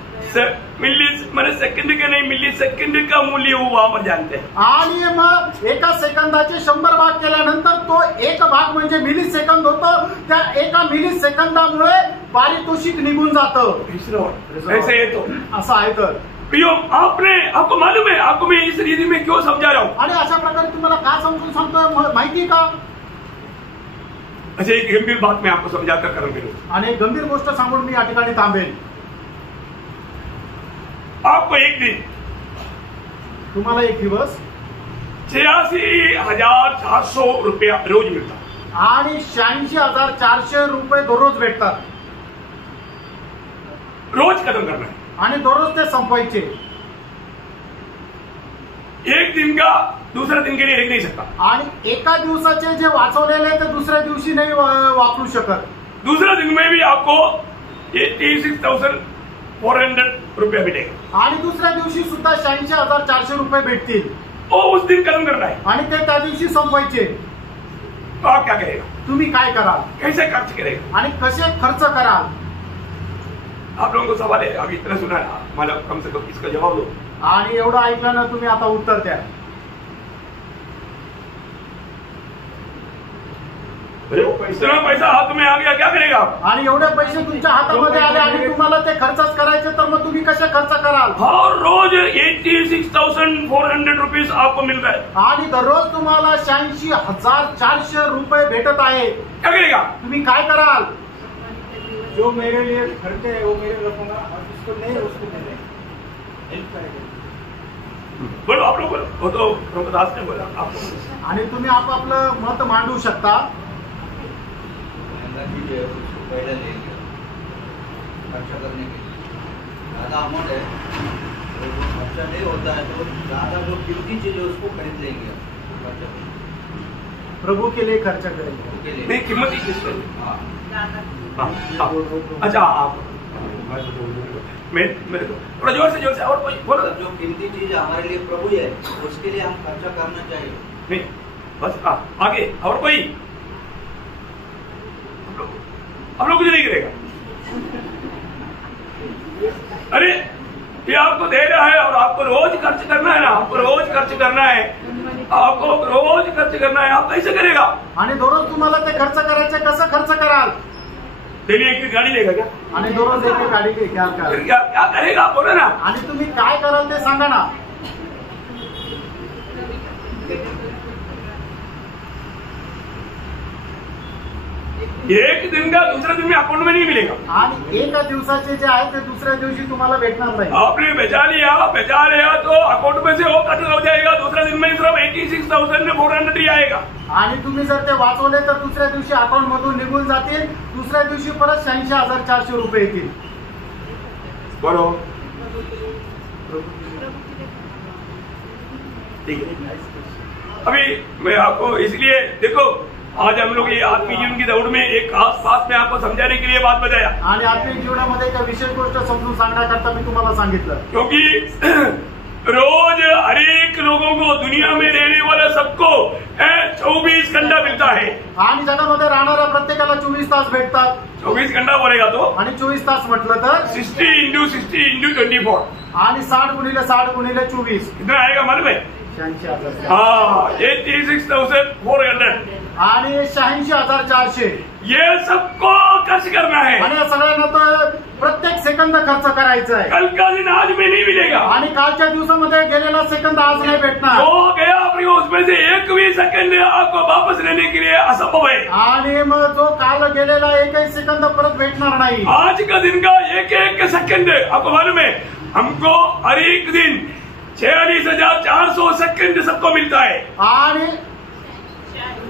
मिली मैंने सेकंड का नहीं, मिली सेकंड का मूल्य हुआ हम जानते हैं. आणि मग एका सेकंदाचे 100 भाग केल्यानंतर तो एक भाग म्हणजे मिली सेकंद होतं. त्या एका मिली सेकंदामुळे पारितोषिक निघून जातं. ऐसे है तो असं आहे. तर प्रियो, आपको मालूम है, आपको मैं इस रीति में क्यों समझा रहा हूँ? आणि अशा प्रकारे तुम्हाला काय समजून सांगतोय माहिती का? अच्छा, एक गंभीर बात मैं आपको समझा कर करूंगा, आणि एक गंभीर गोष्ट सांगून मी या ठिकाणी थांबेन. आपको एक दिन, तुम्हाला एक दिवस 86,400 रुपया रोज मिळतात, आणि 86,400 रुपये दररोज भेटतात. रोज खत्म करना है, आणि दररोज ते संपवायचे. एक दिन का दूसरा दिन के लिए लेके नहीं सकता। आणि एका दिवसाचे जे वाचवलेले ते दुसऱ्या दिवशी नाही वापरू शकत। दूसरा दिन में भी आपको 86,400 रुपया मिलेगा आणि दुसऱ्या दिवशी सुद्धा 86,400 रुपये भेटतील। वो उस दिन खत्म करना है। आणि ते त्या दिवशी संपवायचे। तो आप क्या करेगा? तुम्ही काय कराल? कैसे खर्च करेगा? आणि कसे खर्च कराल? आप लोगों को सवाल है, अभी इतना सुना ना, मला कम से कम इसका जवाब दो। आणि एवढं ऐकलं ना तुम्ही, आता उत्तर द्या। इतना पैसा हाथ में आ गया, क्या करेगा आप? आणि एवढे पैसे तुमच्या हातामध्ये आले आणि तुम्हाला ते खर्चच करायचे, तर मग तुम्ही कसे खर्च कराल? हर रोज 86,400 रुपीज आपको मिल रहा है, आणि दररोज तुम्हाला 86,400 रुपये भेटत आहे। क्या करेगा? तुम्ही काय कराल? जो मेरे लिए खर्चे है वो मेरे रखूंगा और जिसको नहीं है उसको नहीं हेल्प करेगा। बोलो आप लोग बोलो, वो तो प्रभुदास ने बोला, आप लोग। आणि तुम्ही आपापलं मत मांडू शकता। पहले ले लिया खर्चा करने के लिए, ज़्यादा अमाउंट है तो वो खर्चा नहीं होता है तो ज़्यादा जो कीमती चीज़ है उसको खरीद लेंगे खर्चा प्रभु के लिए खर्च करेंगे। के लिए। नहीं, कीमत ही किस पे? हाँ अच्छा आप मेरे को थोड़ा जोर से और कोई बोलो। जो कीमती चीज़ हमारे लिए प्रभु है उसके लिए हम खर्चा करना चाहिए। नहीं बस आगे और कोई? हम लोग कुछ नहीं करेगा। अरे ये आपको दे रहा है और आपको रोज खर्च करना है ना, आपको रोज खर्च करना है, आपको रोज खर्च करना है, आप कैसे करेगा? आणि दररोज तुम्हाला ते खर्च करायचे, कसं खर्च कराल? डेली एक गाड़ी लेगा क्या? आणि दररोज एक गाडी घ्याल का? फिर क्या करेगा आप बोलो ना। आणि तुम्ही काय कराल ते सांगा ना। एक दिन का दूसरे दिन में अकाउंट में नहीं मिलेगा। आणि एका दिवसाचे जे आहे ते दुसऱ्या दिवशी तुम्हाला भेटणार नाही। आपने बचा लिया तो अकाउंट में से वो कट हो जाएगा, दूसरे दिन में सिर्फ 86,400 ही आएगा। आणि तुम्ही जर ते वाचवले तर दुसऱ्या दिवशी अकाउंट मधून निघून जातील, दुसऱ्या दिवशी परत 86,400 रुपये येतील। बरोबर, ठीक है। अभी मैं आपको इसलिए देखो, आज हम लोग ये आत्मीय जीवन की दौड़ में एक खास बात में आपको समझाने के लिए बात बताया। आणि आत्मिक जीवनामध्ये एक विशेष गोष्ट समजून सांगण्याकरता मी तुम्हाला सांगितलं, क्योंकि रोज हर एक लोगों को, दुनिया में रहने वाला सबको 24 घंटा मिलता है। आणि जगामध्ये राहणाऱ्या प्रत्येकाला 24 तास भेटतात। 24 घंटा बोलेगा तो आणि 24 तास म्हटलं तर 60 × 60 × 24 आणि 60 × 60 × 24 कितना आएगा मालूम है? 86,000। हाँ, 86,400 आणि 86,400 ये सबको खर्च करना है। आणि या सगळ्यांना तर प्रत्येक सेकंद खर्च करायचा आहे। कल का दिन आज में नहीं मिलेगा। आणि कालच्या दिवसामध्ये गेलेला सेकंद आज नाही भेटणार। जो गया अपने उसमें से एक भी सेकंड आपको वापस लेने के लिए असंभव है। आणि मग जो काल गेलेला एकही सेकंद परत भेटणार नाही। आज का दिन का एक सेकंड आपको मालूम है, हमको हर एक दिन 46,400 सेकंड सबको मिलता है। आणि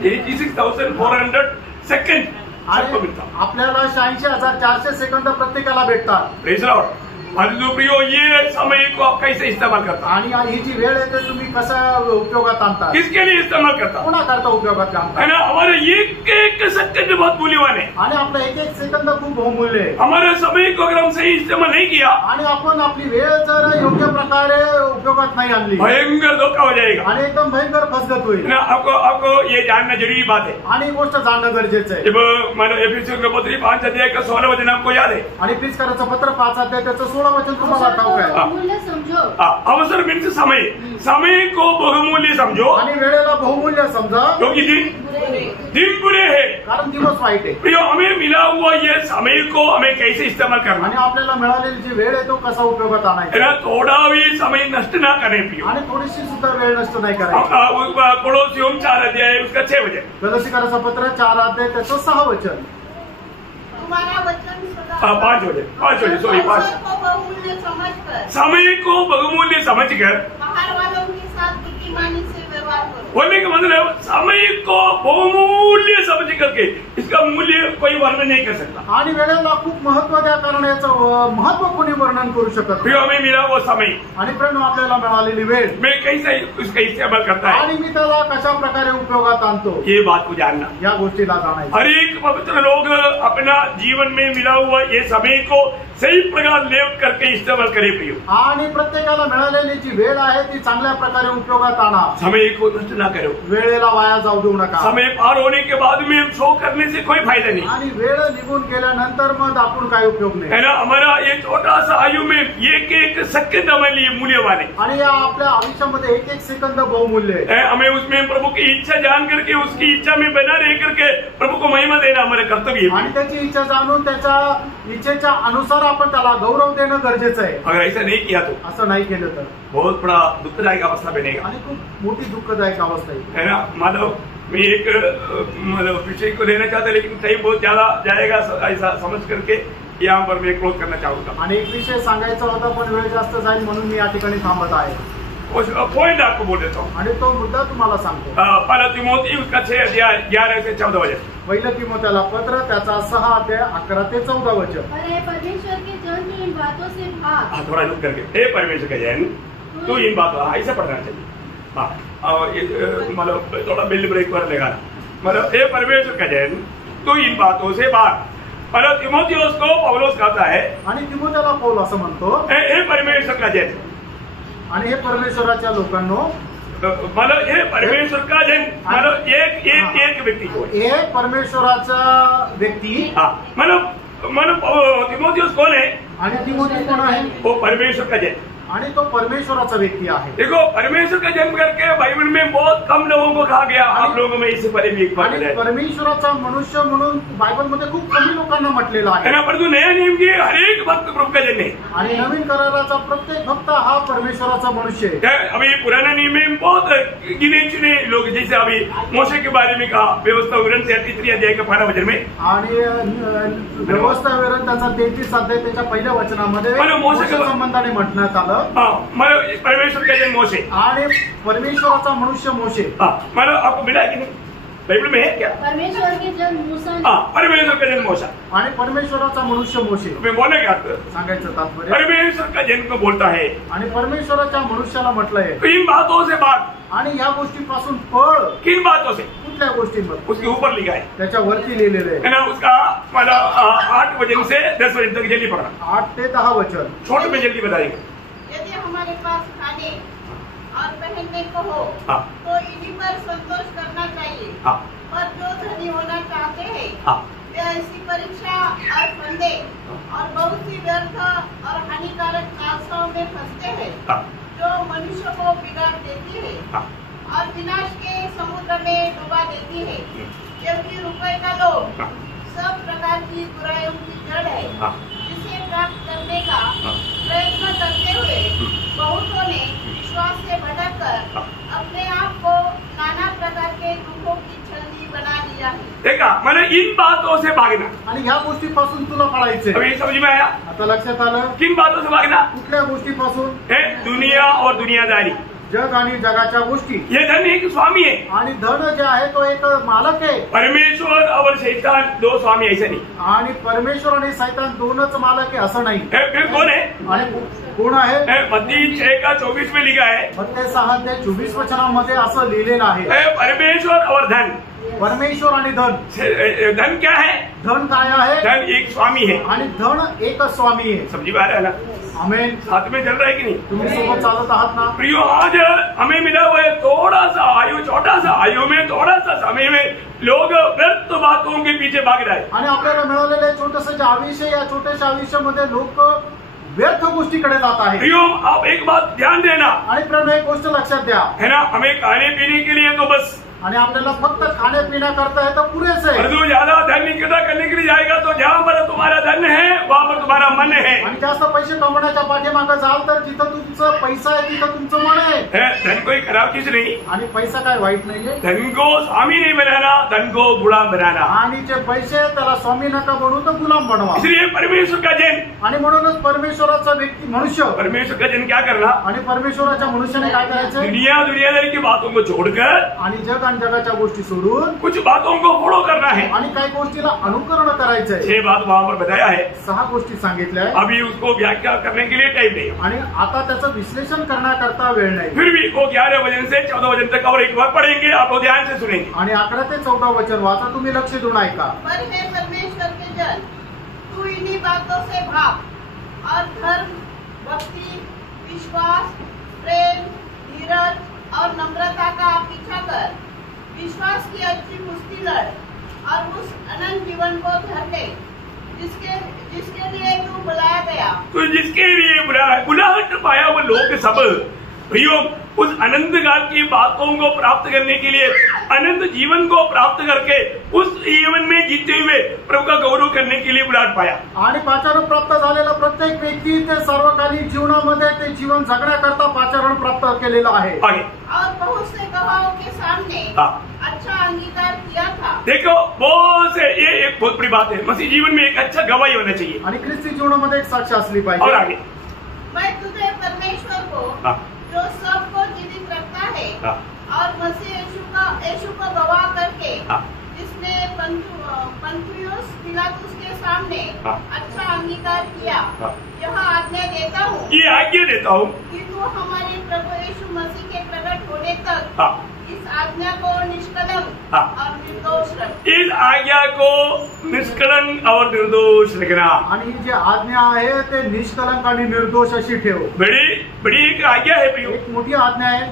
86,400 सेकंड सबको मिलता है। आपल्याला 86,400 सेकंद प्रत्येकाला भेटतात। Praise Lord. प्रियो, ये समय को आप कैसे इस्तेमाल करता? आणि ही जी वेळ आहे ते तुम्ही कसा उपयोगात आणता? किसके लिए इस्तेमाल करता? कोणाकरता उपयोगात आणता? है ना, हमारे एक सेकंड बहुत मूल्यवान है। आणि आपला एक सेकंद खूप बहुमूल्य आहे। हमारे समय को अगर हम सही इस्तेमाल नहीं किया, आणि आपण आपली वेळ जर योग्य प्रकारे उपयोगात नाही आणली, भयंकर धोखा हो जाएगा। आणि एकदम भयंकर फसगत होईल। ना, आपको ये जानना जरूरी बात है। आणि ही गोष्ट जाणणं गरजेचं आहे। जब मानो एफएससी का पत्र 5 अध्याय का 16 वचन आपको याद है? आणि फिलिप्पियराचं पत्र 5 अध्याय त्याचं 16 वचन तुम्हाला ठाऊक आहे। बहुमूल्य समझो। अवसर मीन्स समय को बहुमूल्य समझो, आणि वेळेला बहुमूल्य समजा, क्योंकि दिन बुरे है। कारण दिवस वाईट आहे। प्रियो, हमें मिला हुआ ये समय को हमें कैसे इस्तेमाल करना आणि आपल्याला मिळालेली जी वेळ आहे तो कसा उपयोगात है आणायचा, ना, थोड़ा भी समय नष्ट ना करें प्रियो। आणि थोडीशी सुद्धा वेळ नष्ट नाही करायची। कोलोसियम 4 अध्याय उसका 6 वचन, गलातियराचं पत्र 4 अध्याय त्याचं 6 वचन, तुम्हारा वचन सदा 5 वचन सॉरी 5। अवसर को बहुमूल्य समझकर समय को बहुमूल्य समझकर बाहर वालों के साथ बुद्धिमानी से व्यवहार करो। बोलने का मतलब समय को बहुमूल्य समझ करके इसका मूल्य कोई वर्णन नहीं कर सकता। आणि वेळेला खूप महत्व द्या, कारण याचं महत्व कोणी वर्णन करू शकत प्रियो हमें मिला वो समय, आणि प्रेम आपल्याला मिळालेली वेळ मैं कैसे उसका इस्तेमाल करता है, आणि मी त्याला कशा प्रकारे उपयोगात आणतो, ये बात को जानना। या गोष्टीला जाणायचं। हर एक पवित्र लोग अपना जीवन में मिला हुआ ये समय को सही प्रकार लेव करके इस्तेमाल करे प्रियो। आणि प्रत्येकाला मिळालेली जी वेळ आहे ती चांगल्या प्रकारे उपयोगात आणा। समय को नष्ट ना करो, वेळेला वाया जाऊ देऊ नका। समय पार होने के बाद में हम शो करने से कोई फायदा नहीं आणि वेळ निघून गेल्यानंतर मग आपण काय उपयोग नाही है ना। हमारा ये छोटा सा आयु में एक एक सेकंड हमारे लिए मूल्यवान है। आणि या आपल्या आयुष्यामध्ये एक एक सेकंद बहुमूल्य आहे। हमें उसमें प्रभु की इच्छा जान करके उसकी इच्छा में बना रह करके प्रभु को महिमा देना हमारा कर्तव्य है। आणि त्याची इच्छा जाणून त्याच्या इच्छेच्या अनुसार आपण त्याला गौरव देणं गरजेचं आहे। अगर ऐसा नहीं किया तो असं नाही केलं तर बहुत बड़ा दुखदायक अवस्था बनेगा, आणि खूप मोठी दुःखदायक अवस्था आहे। है ना। माधव, मैं एक मतलब विषय को लेना चाहता लेकिन टाइम बहुत ज्यादा जाएगा, ऐसा समझ करके यहाँ पर मैं क्लोज करना चाहूंगा। आणि एक विषय सांगायचा होता पण वेळ जास्त जाईल म्हणून मी या ठिकाणी थांबत आहे। पॉइंट आपको बोल देता हूँ। आणि तो मुद्दा तुम्हाला सांगतो। पहला तिमोथी उसका 6 अध्याय 11 से 14 वचन। पहिलं तिमोथेला पत्र त्याचा 6 अध्याय 11 ते 14 वचन। पर हे परमेश्वर के जन जो इन बातों से भाग, थोड़ा रुक करके, हे परमेश्वर का जन तू इन बातों, ऐसा पढ़ना चाहिए। हाँ, मतलब थोड़ा बिल्ड ब्रेक पर लेगा, मतलब हे परमेश्वर का जन तू इन बातों से भाग। मतलब तिमोथियोस को पौलोस कहता है, आणि तिमोथेला पौल असं म्हणतो, हे परमेश्वर का जन, आणि हे परमेश्वराच्या लोकांनो, मतलब हे परमेश्वर का जन, मतलब एक व्यक्ती को, हे परमेश्वराचा व्यक्ती, हाँ, मतलब तिमोथियोस कौन है? आणि तिमोथी कोण आहे? वो परमेश्वर का जन, आणि तो परमेश्वराचा व्यक्ती आहे। देखो परमेश्वर का जन्म करके बाइबल में बहुत कम लोगों को कहा गया, आप लोगों में इससे पहले भी एक बार आणि परमेश्वराचा मनुष्य म्हणून बायबलमध्ये खूप कमी लोकांना म्हटलेलं आहे। है ना। परंतु नया नियम के हर एक भक्त प्रभु का जन है, आणि नवीन कराराचा प्रत्येक भक्त हा परमेश्वराचा मनुष्य आहे। अभी पुराना नियम में बहुत गिने चुने लोग, जैसे अभी मोशे के बारे में कहा, व्यवस्था विवरण 33 अध्याय का 12 वचन में, आणि व्यवस्था विवरण त्याचा 33 अध्याय त्याच्या पहिल्या वचनामध्ये मोशेच्या संबंधाने म्हटण्यात आलं। मतलब परमेश्वर का जन मोशे, आणि परमेश्वराचा मनुष्य मोशे। मतलब आपको मिला कि नहीं? बाइबल में है क्या? परमेश्वर के जन मूसा, परमेश्वर का जन मोशा, आणि परमेश्वराचा मनुष्य मोशे। मैं बोलने क्या सांगायचं तात्पर्य, परमेश्वर का जन को बोलता है, आणि परमेश्वराच्या मनुष्याला म्हटलंय तो इन बातों से बात, आणि या गोष्टीपासून पळ। किन बातों से? कुठल्या गोष्टींमध्ये? उसके ऊपर लिखा है, त्याच्या वरती लिहिलेलं आहे, है ना। उसका मतलब 8 वचन से 10 वचन तक जल्दी पढ़ना, 8 ते 10 वचन छोटे में जल्दी बताइएगा। यदि हमारे पास खाने और पहनने को हो हाँ। तो इन्हीं पर संतोष करना चाहिए। हाँ। पर जो धनी होना चाहते हैं हाँ। वे ऐसी परीक्षा और फंदे और बहुत सी व्यर्थ और हानिकारक आशाओं में फंसते हैं, हाँ। जो मनुष्य को बिगाड़ देती है हाँ। और विनाश के समुद्र में डुबा देती है, क्योंकि रुपए का लोभ हाँ। सब प्रकार की बुराइयों की जड़ है, हाँ। जिसे प्राप्त करने का हाँ। प्रयत्न करते हुए बहुतों ने विश्वास से भटककर हाँ। अपने आप को नाना प्रकार के दुखों की छलनी बना लिया है। देखा, मैंने इन बातों से भागना, आणि ह्या गोष्टीपासून तुला पळायचंय। अभी समझ में आया? आता लक्षात आलं? किन बातों से भागना? कुठल्या गोष्टीपासून? है दुनिया और दुनियादारी, जग आणि जगाच्या गोष्टी। ये धन एक स्वामी है, आणि धन जे आहे तो एक मालक आहे। परमेश्वर और शैतान दो स्वामी, ऐसे नहीं। आणि परमेश्वर आणि शैतान दोनच मालक आहे असं नाही। फिर कौन है? आणि कोण आहे? मत्ती 6:24 में लिखा है, मत्ती 6:24 वचनामध्ये असं लिहिलेलं आहे, परमेश्वर और धन। परमेश्वर आणि धन। धन क्या है? धन काय आहे? धन एक स्वामी है, आणि धन एक स्वामी आहे। समझी बात है ना? आमेन। साथ में चल रहा है कि नहीं? तुम्ही सोबत चालत आहात ना? प्रियो, आज हमें मिला हुआ है थोड़ा सा आयु, छोटा सा आयु में, थोड़ा सा समय में लोग व्यर्थ बातों के पीछे भाग रहे हैं। आणि आपल्याला मिळालेले छोटस आयुष्य, या छोट्याशा आयुष्यामध्ये लोक व्यर्थ गोष्टीकडे जात आहे। प्रियो, आप एक बात ध्यान देना, आणि प्रेम एक गोष्ट लक्षात द्या, है ना। हमें खाने पीने के लिए तो बस आणि आपल्याला फक्त खाण्यापिण्या करता येतं पुरेसे आहे. और जो ज्यादा धन इकट्ठा करने के लिए जाएगा तो जहाँ पर तुम्हारा धन है वहाँ पर तुम्हारा मन है. आणि जास्त पैसे कमवण्याच्या पाठीमागे जाल तर जिथं तुमचं पैसा आहे तिथं तुमचं मन आहे. धन कोई खराब चीज नहीं. आणि पैसा काय वाईट नाहीये. धन को स्वामी नहीं बनाना, धन को गुलाम बनाना. आणि जे पैसे आहेत, त्याला स्वामी नका बनवू तर गुलाम बनवा. इसलिए परमेश्वर का जन, आणि म्हणूनच परमेश्वराचा व्यक्ती मनुष्य, परमेश्वर का जन क्या करना, आणि परमेश्वराच्या मनुष्याने काय करायचं, दुनियादारी की बातों को छोड़कर आणि जग आणि जगाच्या गोष्टी सोडून कुछ बातों को फॉलो करना है. आणि काही गोष्टीला अनुकरण करायचंय. 6 बात वहाँ पर बताया है. 6 गोष्टी सांगितल्या आहे. अभी उसको व्याख्या करने के लिए टाइम नहीं. आणि आता त्याचं विश्लेषण करण्याकरता वेळ नाही. फिर भी वो 11 वचन से 14 वचन तक और एक बार पढ़ेंगे, आप लोग ध्यान से सुनेंगे. आणि 11 ते 14 वचन वाचा, तुम्ही लक्ष देऊन ऐका. पर हे परमेश्वर के जन, तू इन्हीं बातों से भाग और धर्म, भक्ति, विश्वास, प्रेम, धीरज और नम्रता का पीछा कर. विश्वास की अच्छी कुश्ती लड़ और उस अनंत जीवन को धर ले जिसके लिए तू बुलाया गया. तो जिसके लिए बुलाहट पाया वो लोग सब प्रियो उस अनंत काल की बातों को प्राप्त करने के लिए, अनंत जीवन को प्राप्त करके उस जीवन में जीते हुए प्रभु का गौरव करने के लिए बुलाहट पाया. आणि पाचारण प्राप्त झालेला प्रत्येक व्यक्ती ते सर्वकालीन जीवनामध्ये ते जीवन जगण्याकरता पाचारण प्राप्त केलेलं आहे. आगे और बहुत से गवाहों के सामने अच्छा अंगीकार किया था. देखो बहुत से, ये एक बहुत बड़ी बात है. मसीह जीवन में एक अच्छा गवाही होना चाहिए. आणि ख्रिस्ती जीवनामध्ये एक साक्ष असली और पाहिजे. आगे मैं तुझे परमेश्वर को जो सबको जीवित रखता है और मसीह यीशु को गवाह करके जिसने पंतियुस पिलातुस के सामने अच्छा अंगीकार किया, यह आज्ञा देता हूँ, ये आज्ञा देता हूँ कि तू हमारे प्रभु यीशु मसीह के प्रकट होने तक इस आज्ञा को निष्कलंक और निर्दोष रख. इस आज्ञा को निष्कलंक और निर्दोष रखना. आणि ही जी आज्ञा आहे ते निष्कलंक आणि निर्दोष अशी ठेव. बड़ी एक आज्ञा है प्रियो. एक मोठी आज्ञा आहे.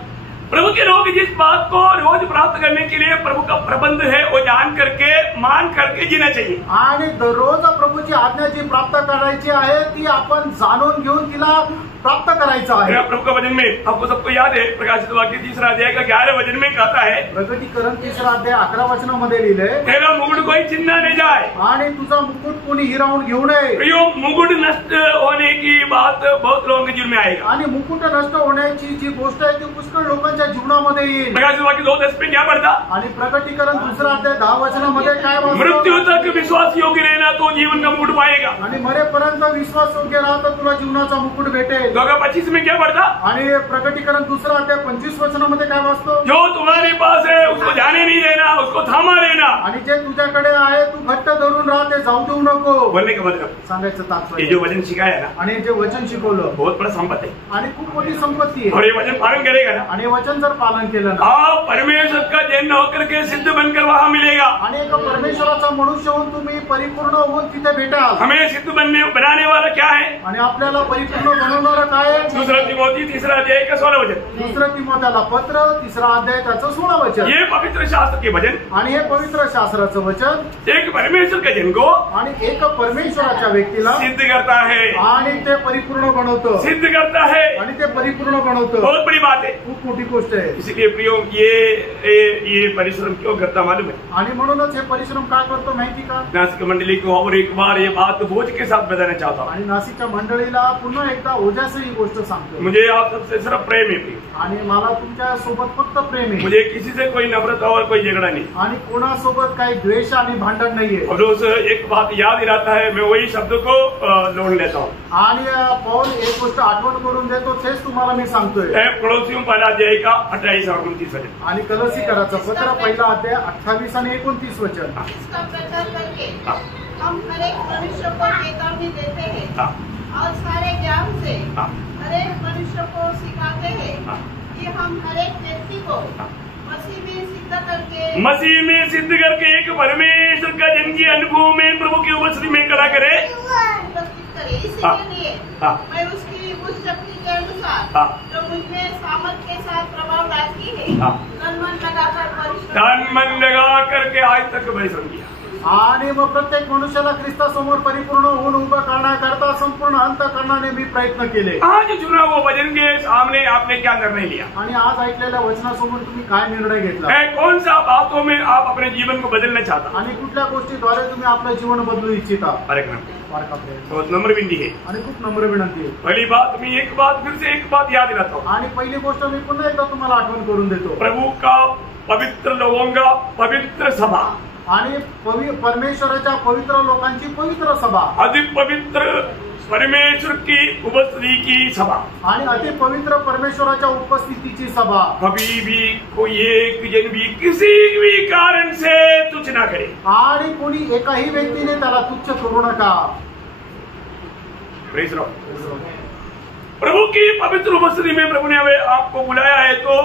प्रभु के लोग जिस बात को रोज प्राप्त करने के लिए प्रभु का प्रबंध है वो जान करके मान करके जीना चाहिए. आणि दररोज प्रभूची आज्ञा जी प्राप्त करायची आहे ती आपण जाणून घेऊन तिला प्राप्त करायचं आहे. प्रभु का वचन में आपको सबको याद है, प्रकाशित वाक्य 3 अध्याय का 11 वचन में कहता है, प्रकटीकरण 3 अध्याय 11 वचनामध्ये लिहिलंय, तेरा मुकुट कोई चिन्ह नहीं जाए. आणि तुझा मुकुट कोणी हिरावून घेऊ नये. प्रियो मुकुट नष्ट होने की बात बहुत लोगों के जीवन में आएगा. आणि मुकुट नष्ट होण्याची जी गोष्ट आहे ती पुष्कळ लोकांच्या जीवनामध्ये येईल. प्रकाशित वाक्य 2:10 में क्या पढ़ता, आणि प्रकटीकरण 2 अध्याय 10 वचनामध्ये काय मृत्यू वाचतो, तक विश्वास योग्य रहना तो जीवन का मुकुट पाएगा. आणि मरेपर्यंत विश्वास योग्य राहा तर तुला जीवनाचा मुकुट भेटेल. 2:25 में क्या पढ़ता, आणि प्रकटीकरण 2 अध्याय 25 वचनामध्ये काय वाचतो, जो तुम्हारे पास है उसको जाने नहीं देना, उसको थामा रहना. आणि जे तुझ्याकडे आहे तू घट्ट धरून राहा, ते जाऊ देऊ नको. बोलने का मतलब सांगायचं ये तात्पर्य, जो वचन सिखाया ना आणि जे वचन शिकवलं बहुत बड़ा संपत्ति है. आणि खूप मोठी संपत्ती और आहे. ये वचन पालन करेगा ना, आणि वचन जर पालन केलं ना, आप परमेश्वर का जन होकर के सिद्ध बनकर वहाँ मिलेगा. आणि एक परमेश्वराचा मनुष्य होऊन तुम्ही परिपूर्ण होऊन तिथे भेटाल. हमें सिद्ध बनाने वाला क्या है, आणि आपल्याला परिपूर्ण बनवणारं काय आहे? 2 तिमोथी 3 अध्याय का 16 वचन. 2 तिमोथेला पत्र 3 अध्याय त्याचं 16 वचन. ये पवित्र शास्त्र के वचन आणि हे पवित्र शास्त्राचं वचन एक परमेश्वर के जन को आणि एक परमेश्वराच्या व्यक्तीला सिद्ध करता है, आणि ते परिपूर्ण बनवतं. सिद्ध करता है. आणि ते परिपूर्ण बनवतं. बहुत बड़ी बात है. खूप मोठी गोष्ट आहे. इसलिए प्रियो ये परिश्रम क्यों करता मालूम है, आणि म्हणूनच हे परिश्रम काय करतो माहिती का? नासिक मंडली को और एक बार ये बात बोझ के साथ बताना चाहता हूँ. आणि नाशिकच्या मंडळीला पुन्हा एकदा ओझ्यास ही गोष्ट सांगतो. मुझे आप सबसे सिर्फ प्रेम है प्रियो. आणि मला तुमच्या सोबत फक्त प्रेम आहे. मुझे किसी से कोई नफरत और कोई झगड़ा नहीं. आणि कोणासोबत काही द्वेष आणि भांडण नाहीये. और रोज एक बात याद दिलाता है, मैं वही शब्द को लोन लेता हूँ. आणि पौल एक गोष्ट आठवण करून देतो, तेच तुम्हाला मी सांगतोय. कोलोसियों 1 अध्याय का 28 और 29 वचन. आणि कलसीकराचं पत्र 1 अध्याय 28 आणि 29 वचन. इसका प्रचार करके हम हर एक मनुष्य को चेतावनी देते हैं और सारे ज्ञान से हर एक मनुष्य को सिखाते हैं कि हम हर एक व्यक्ति को मसीह में सिद्ध करके एक परमेश्वर का जन की अनुभव में प्रभु की उपस्थिति में खड़ा करे. इसी के लिए मैं उसकी उस शक्ति के अनुसार जो मुझमें सामर्थ के साथ प्रभाव डालती है तन मन लगा करके आज तक परिश्रम किया. आणि मग प्रत्येक मनुष्याला ख्रिस्तासमोर परिपूर्ण होऊन उभं करण्याकरता संपूर्ण अंतःकरणाने मी प्रयत्न केले. आज चुना वो वचन के सामने आपने क्या निर्णय लिया? आणि आज ऐकलेल्या वचनासमोर तुम्ही काय निर्णय घेतला? है कौन सा बातों में आप अपने जीवन को बदलना चाहता? आणि कुठल्या गोष्टीद्वारे तुम्ही आपलं जीवन बदलू इच्छिता? बहुत नम्र विनती है. आणि खूप नम्र विनंती आहे. पहली बात मी एक बात फिर से एक बात याद दिलाता हूँ. आणि पहिली गोष्ट मी पुन्हा एकदा तुम्हाला आठवण करून देतो. प्रभु का पवित्र लोगों का पवित्र सभा आणि परमेश्वराच्या पवित्र लोकांची पवित्र सभा, अति पवित्र परमेश्वर की उपस्थिति की सभा आणि अति पवित्र परमेश्वराच्या उपस्थितीची सभा. कभी भी कोई एक जन भी किसी भी कारण से तुच्छ ना करे. आणि कोणी एकाही व्यक्तीने त्याला तुच्छ करू नका. Praise Lord. प्रभु की पवित्र उपस्थिति में प्रभु ने हमें आपको बुलाया है, तो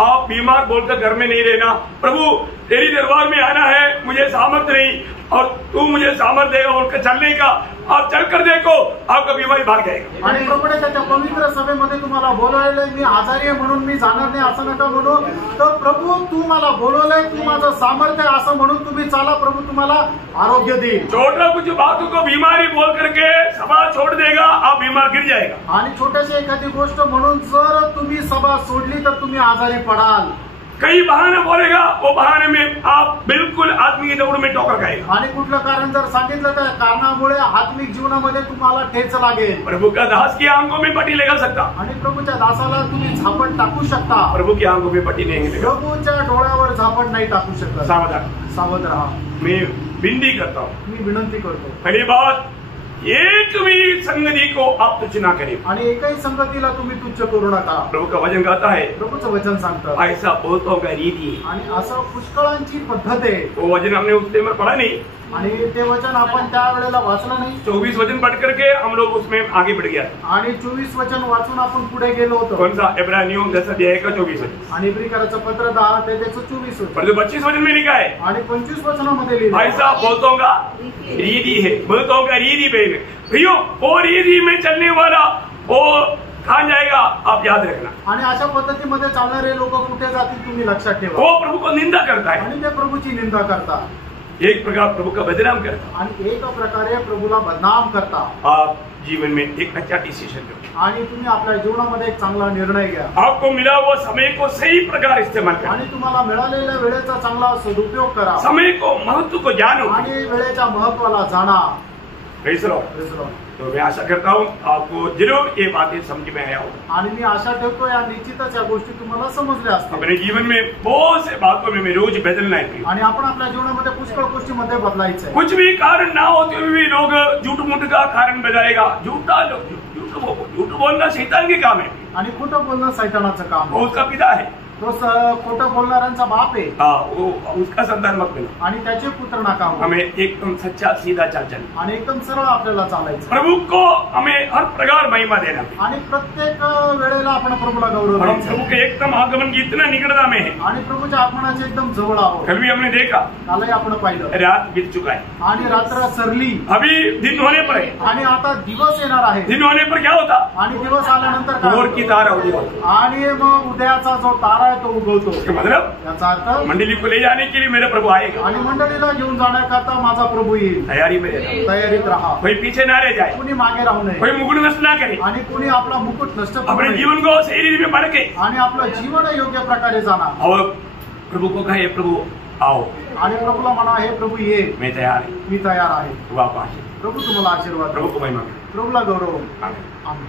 आप बीमार बोलकर घर में नहीं रहना. प्रभु तेरी दरबार में आना है, मुझे सामर्थ्य नहीं और तू मुझे सामर्थ्य देगा बोलकर चलने का. आप चलकर देखो आपका बीमारी भाग जाएगा. आणि प्रभुने त्याच्या पवित्र सभेमध्ये तुम्हाला बोलवलंय, मी आजारी आहे म्हणून मी जाणार नाही असं नका म्हणू. तर प्रभु तू मला बोलवलंय, तू माझं सामर्थ्य आहे असं म्हणून तुम्ही चाला. प्रभु तुम्हाला आरोग्य देईल. छोटा कुछ बातों को बीमारी बोल करके सभा छोड़ देगा, आप बीमार गिर जाएगा. आणि छोट्याशी एखादी गोष्ट म्हणून जर तुम्ही सभा सोडली तर तुम्ही आजारी पडाल. कई बहाने बोलेगा, वो बहाने में आप बिल्कुल आत्मिक दौड़ में ठोकर खाएगा. आणि कुठलं कारण जर सांगितलं तर कारणामुळे आत्मिक जीवनामध्ये तुम्हाला ठेच लागेल. प्रभु का दास की आंखों में पट्टी लगा सकता, आणि प्रभूच्या दासाला तुम्ही झापड टाकू शकता. प्रभु की आंखों में पट्टी नहीं लगेगा. प्रभूच्या डोळ्यावर झापड नाही टाकू शकत. सावधान. सावध राहा. मैं विनती करता हूँ. मी विनंती करतो. पहली बात, एक भी संगति को आप तुच्छ ना करें. आणि एकही संगतीला तुम्ही तुच्छ करू नका. प्रभु का वचन कहता है, प्रभूचं वचन सांगतं. ऐसा बहुतों का रीति है. आणि असं पुष्कळांची पद्धत आहे. वो वचन हमने उस टाइम में पढ़ा नहीं. आणि ते वचन आपण त्या वेळेला वाचलं नाही. 24 वचन पढ़ करके हम लोग उसमें आगे बढ़ गया. आणि 24 वचन वाचून आपण पुढे गेलो होतो. कौन सा? इब्रानियों 10 अध्याय का 24 वचन. आणि इब्रिकराचं पत्र 10 ते त्याचं 24 वचन. पर जो 25 वचन में लिखा है, आणि 25 वचनामध्ये लिहिलं ऐसा बहुतों का रीति है. बहुतों का रीति पे प्रियो, वो रीति में चलने वाला वो कहाँ जाएगा आप याद रखना. आणि अशा पद्धतीमध्ये चालणारे लोक कुठे जातील तुम्ही लक्षात ठेवा. वो प्रभु को निंदा करता है, आणि ते प्रभूची निंदा करतात. एक प्रकार प्रभु का बदनाम करता. आणि एक प्रकारे प्रभूला बदनाम करता. आप जीवन में एक अच्छा डिसीजन लो. आणि तुम्ही आपल्या जीवनामध्ये एक चांगला निर्णय घ्या. आपको मिला वो समय को सही प्रकार इस्तेमाल करो. आणि तुम्हाला मिळालेल्या वेळेचा चांगला सदुपयोग करा. समय को महत्व को जानो. आणि वेळेच्या महत्वाला जाणा. Praise Lord. तो मैं आशा करता हूँ आपको जरूर ये बातें समझ में आया होगा. आणि मी आशा ठेवतो या निश्चितच या गोष्टी तुम्हाला समजल्या असतील. अपने जीवन में बहुत से बातों में रोज बदलना है. आणि आपण आपल्या जीवनामध्ये पुष्कळ गोष्टीमध्ये बदलायचं आहे. कुछ भी कारण ना होते हुए भी लोग झूठ मूठ का कारण बताएगा. झूठ बोलना शैतान के काम है. आणि खोटं बोलणं सैतानाचं काम वो आहे. उसका पिता है. तो खोटं बोलणाऱ्यांचा बाप आहे. वो उसका संतान मत बनो. आणि त्याचे पुत्र नका हो. हमें एकदम सच्चा सीधा चाल चलना. आणि एकदम सरळ आपल्याला चालायचं. प्रभु को हमें हर प्रकार महिमा देना. आणि प्रत्येक वेळेला आपण प्रभूला गौरव और हम द्यायचा. प्रभु के एकदम आगमन की इतना निकटता में है. आणि प्रभूच्या आगमनाचे एकदम जवळ आहोत. कल भी हमने देखा, कालही आपण पाहिलं, रात बीत चुका है. आणि रात्र सरली. अभी दिन होने पर है. आणि आता दिवस येणार आहे. दिन होने पर क्या होता? आणि दिवस आल्यानंतर काय भोर होतं? की तारा उदय होता. आणि मग उदयाचा जो तारा आहे तो उगवतो. मतलब याचा अर्थ मंडली को ले जाने के लिए मेरा प्रभु आएगा. आणि मंडळीला घेऊन जाण्याकरता माझा प्रभू येईल. तैयारी में रहना. तयारीत राहा. कोई पीछे ना रह जाए. कुणी मागे राहू नये. कोई मुकुट नष्ट ना करे. आणि कुणी आपला मुकुट नष्ट करू अपने नये. जीवन को सही रीति में पढ़ के आणि आपलं जीवन योग्य प्रकारे जाणार. और प्रभु को कहे, प्रभु आओ, आणि प्रभूला म्हणा, हे प्रभू ये, मैं तैयार है. मी तयार आहे. वापस प्रभू तुम्हाला आशीर्वाद. प्रभु को महिमा करे. प्रभूला गौरव. आमीन. आमीन.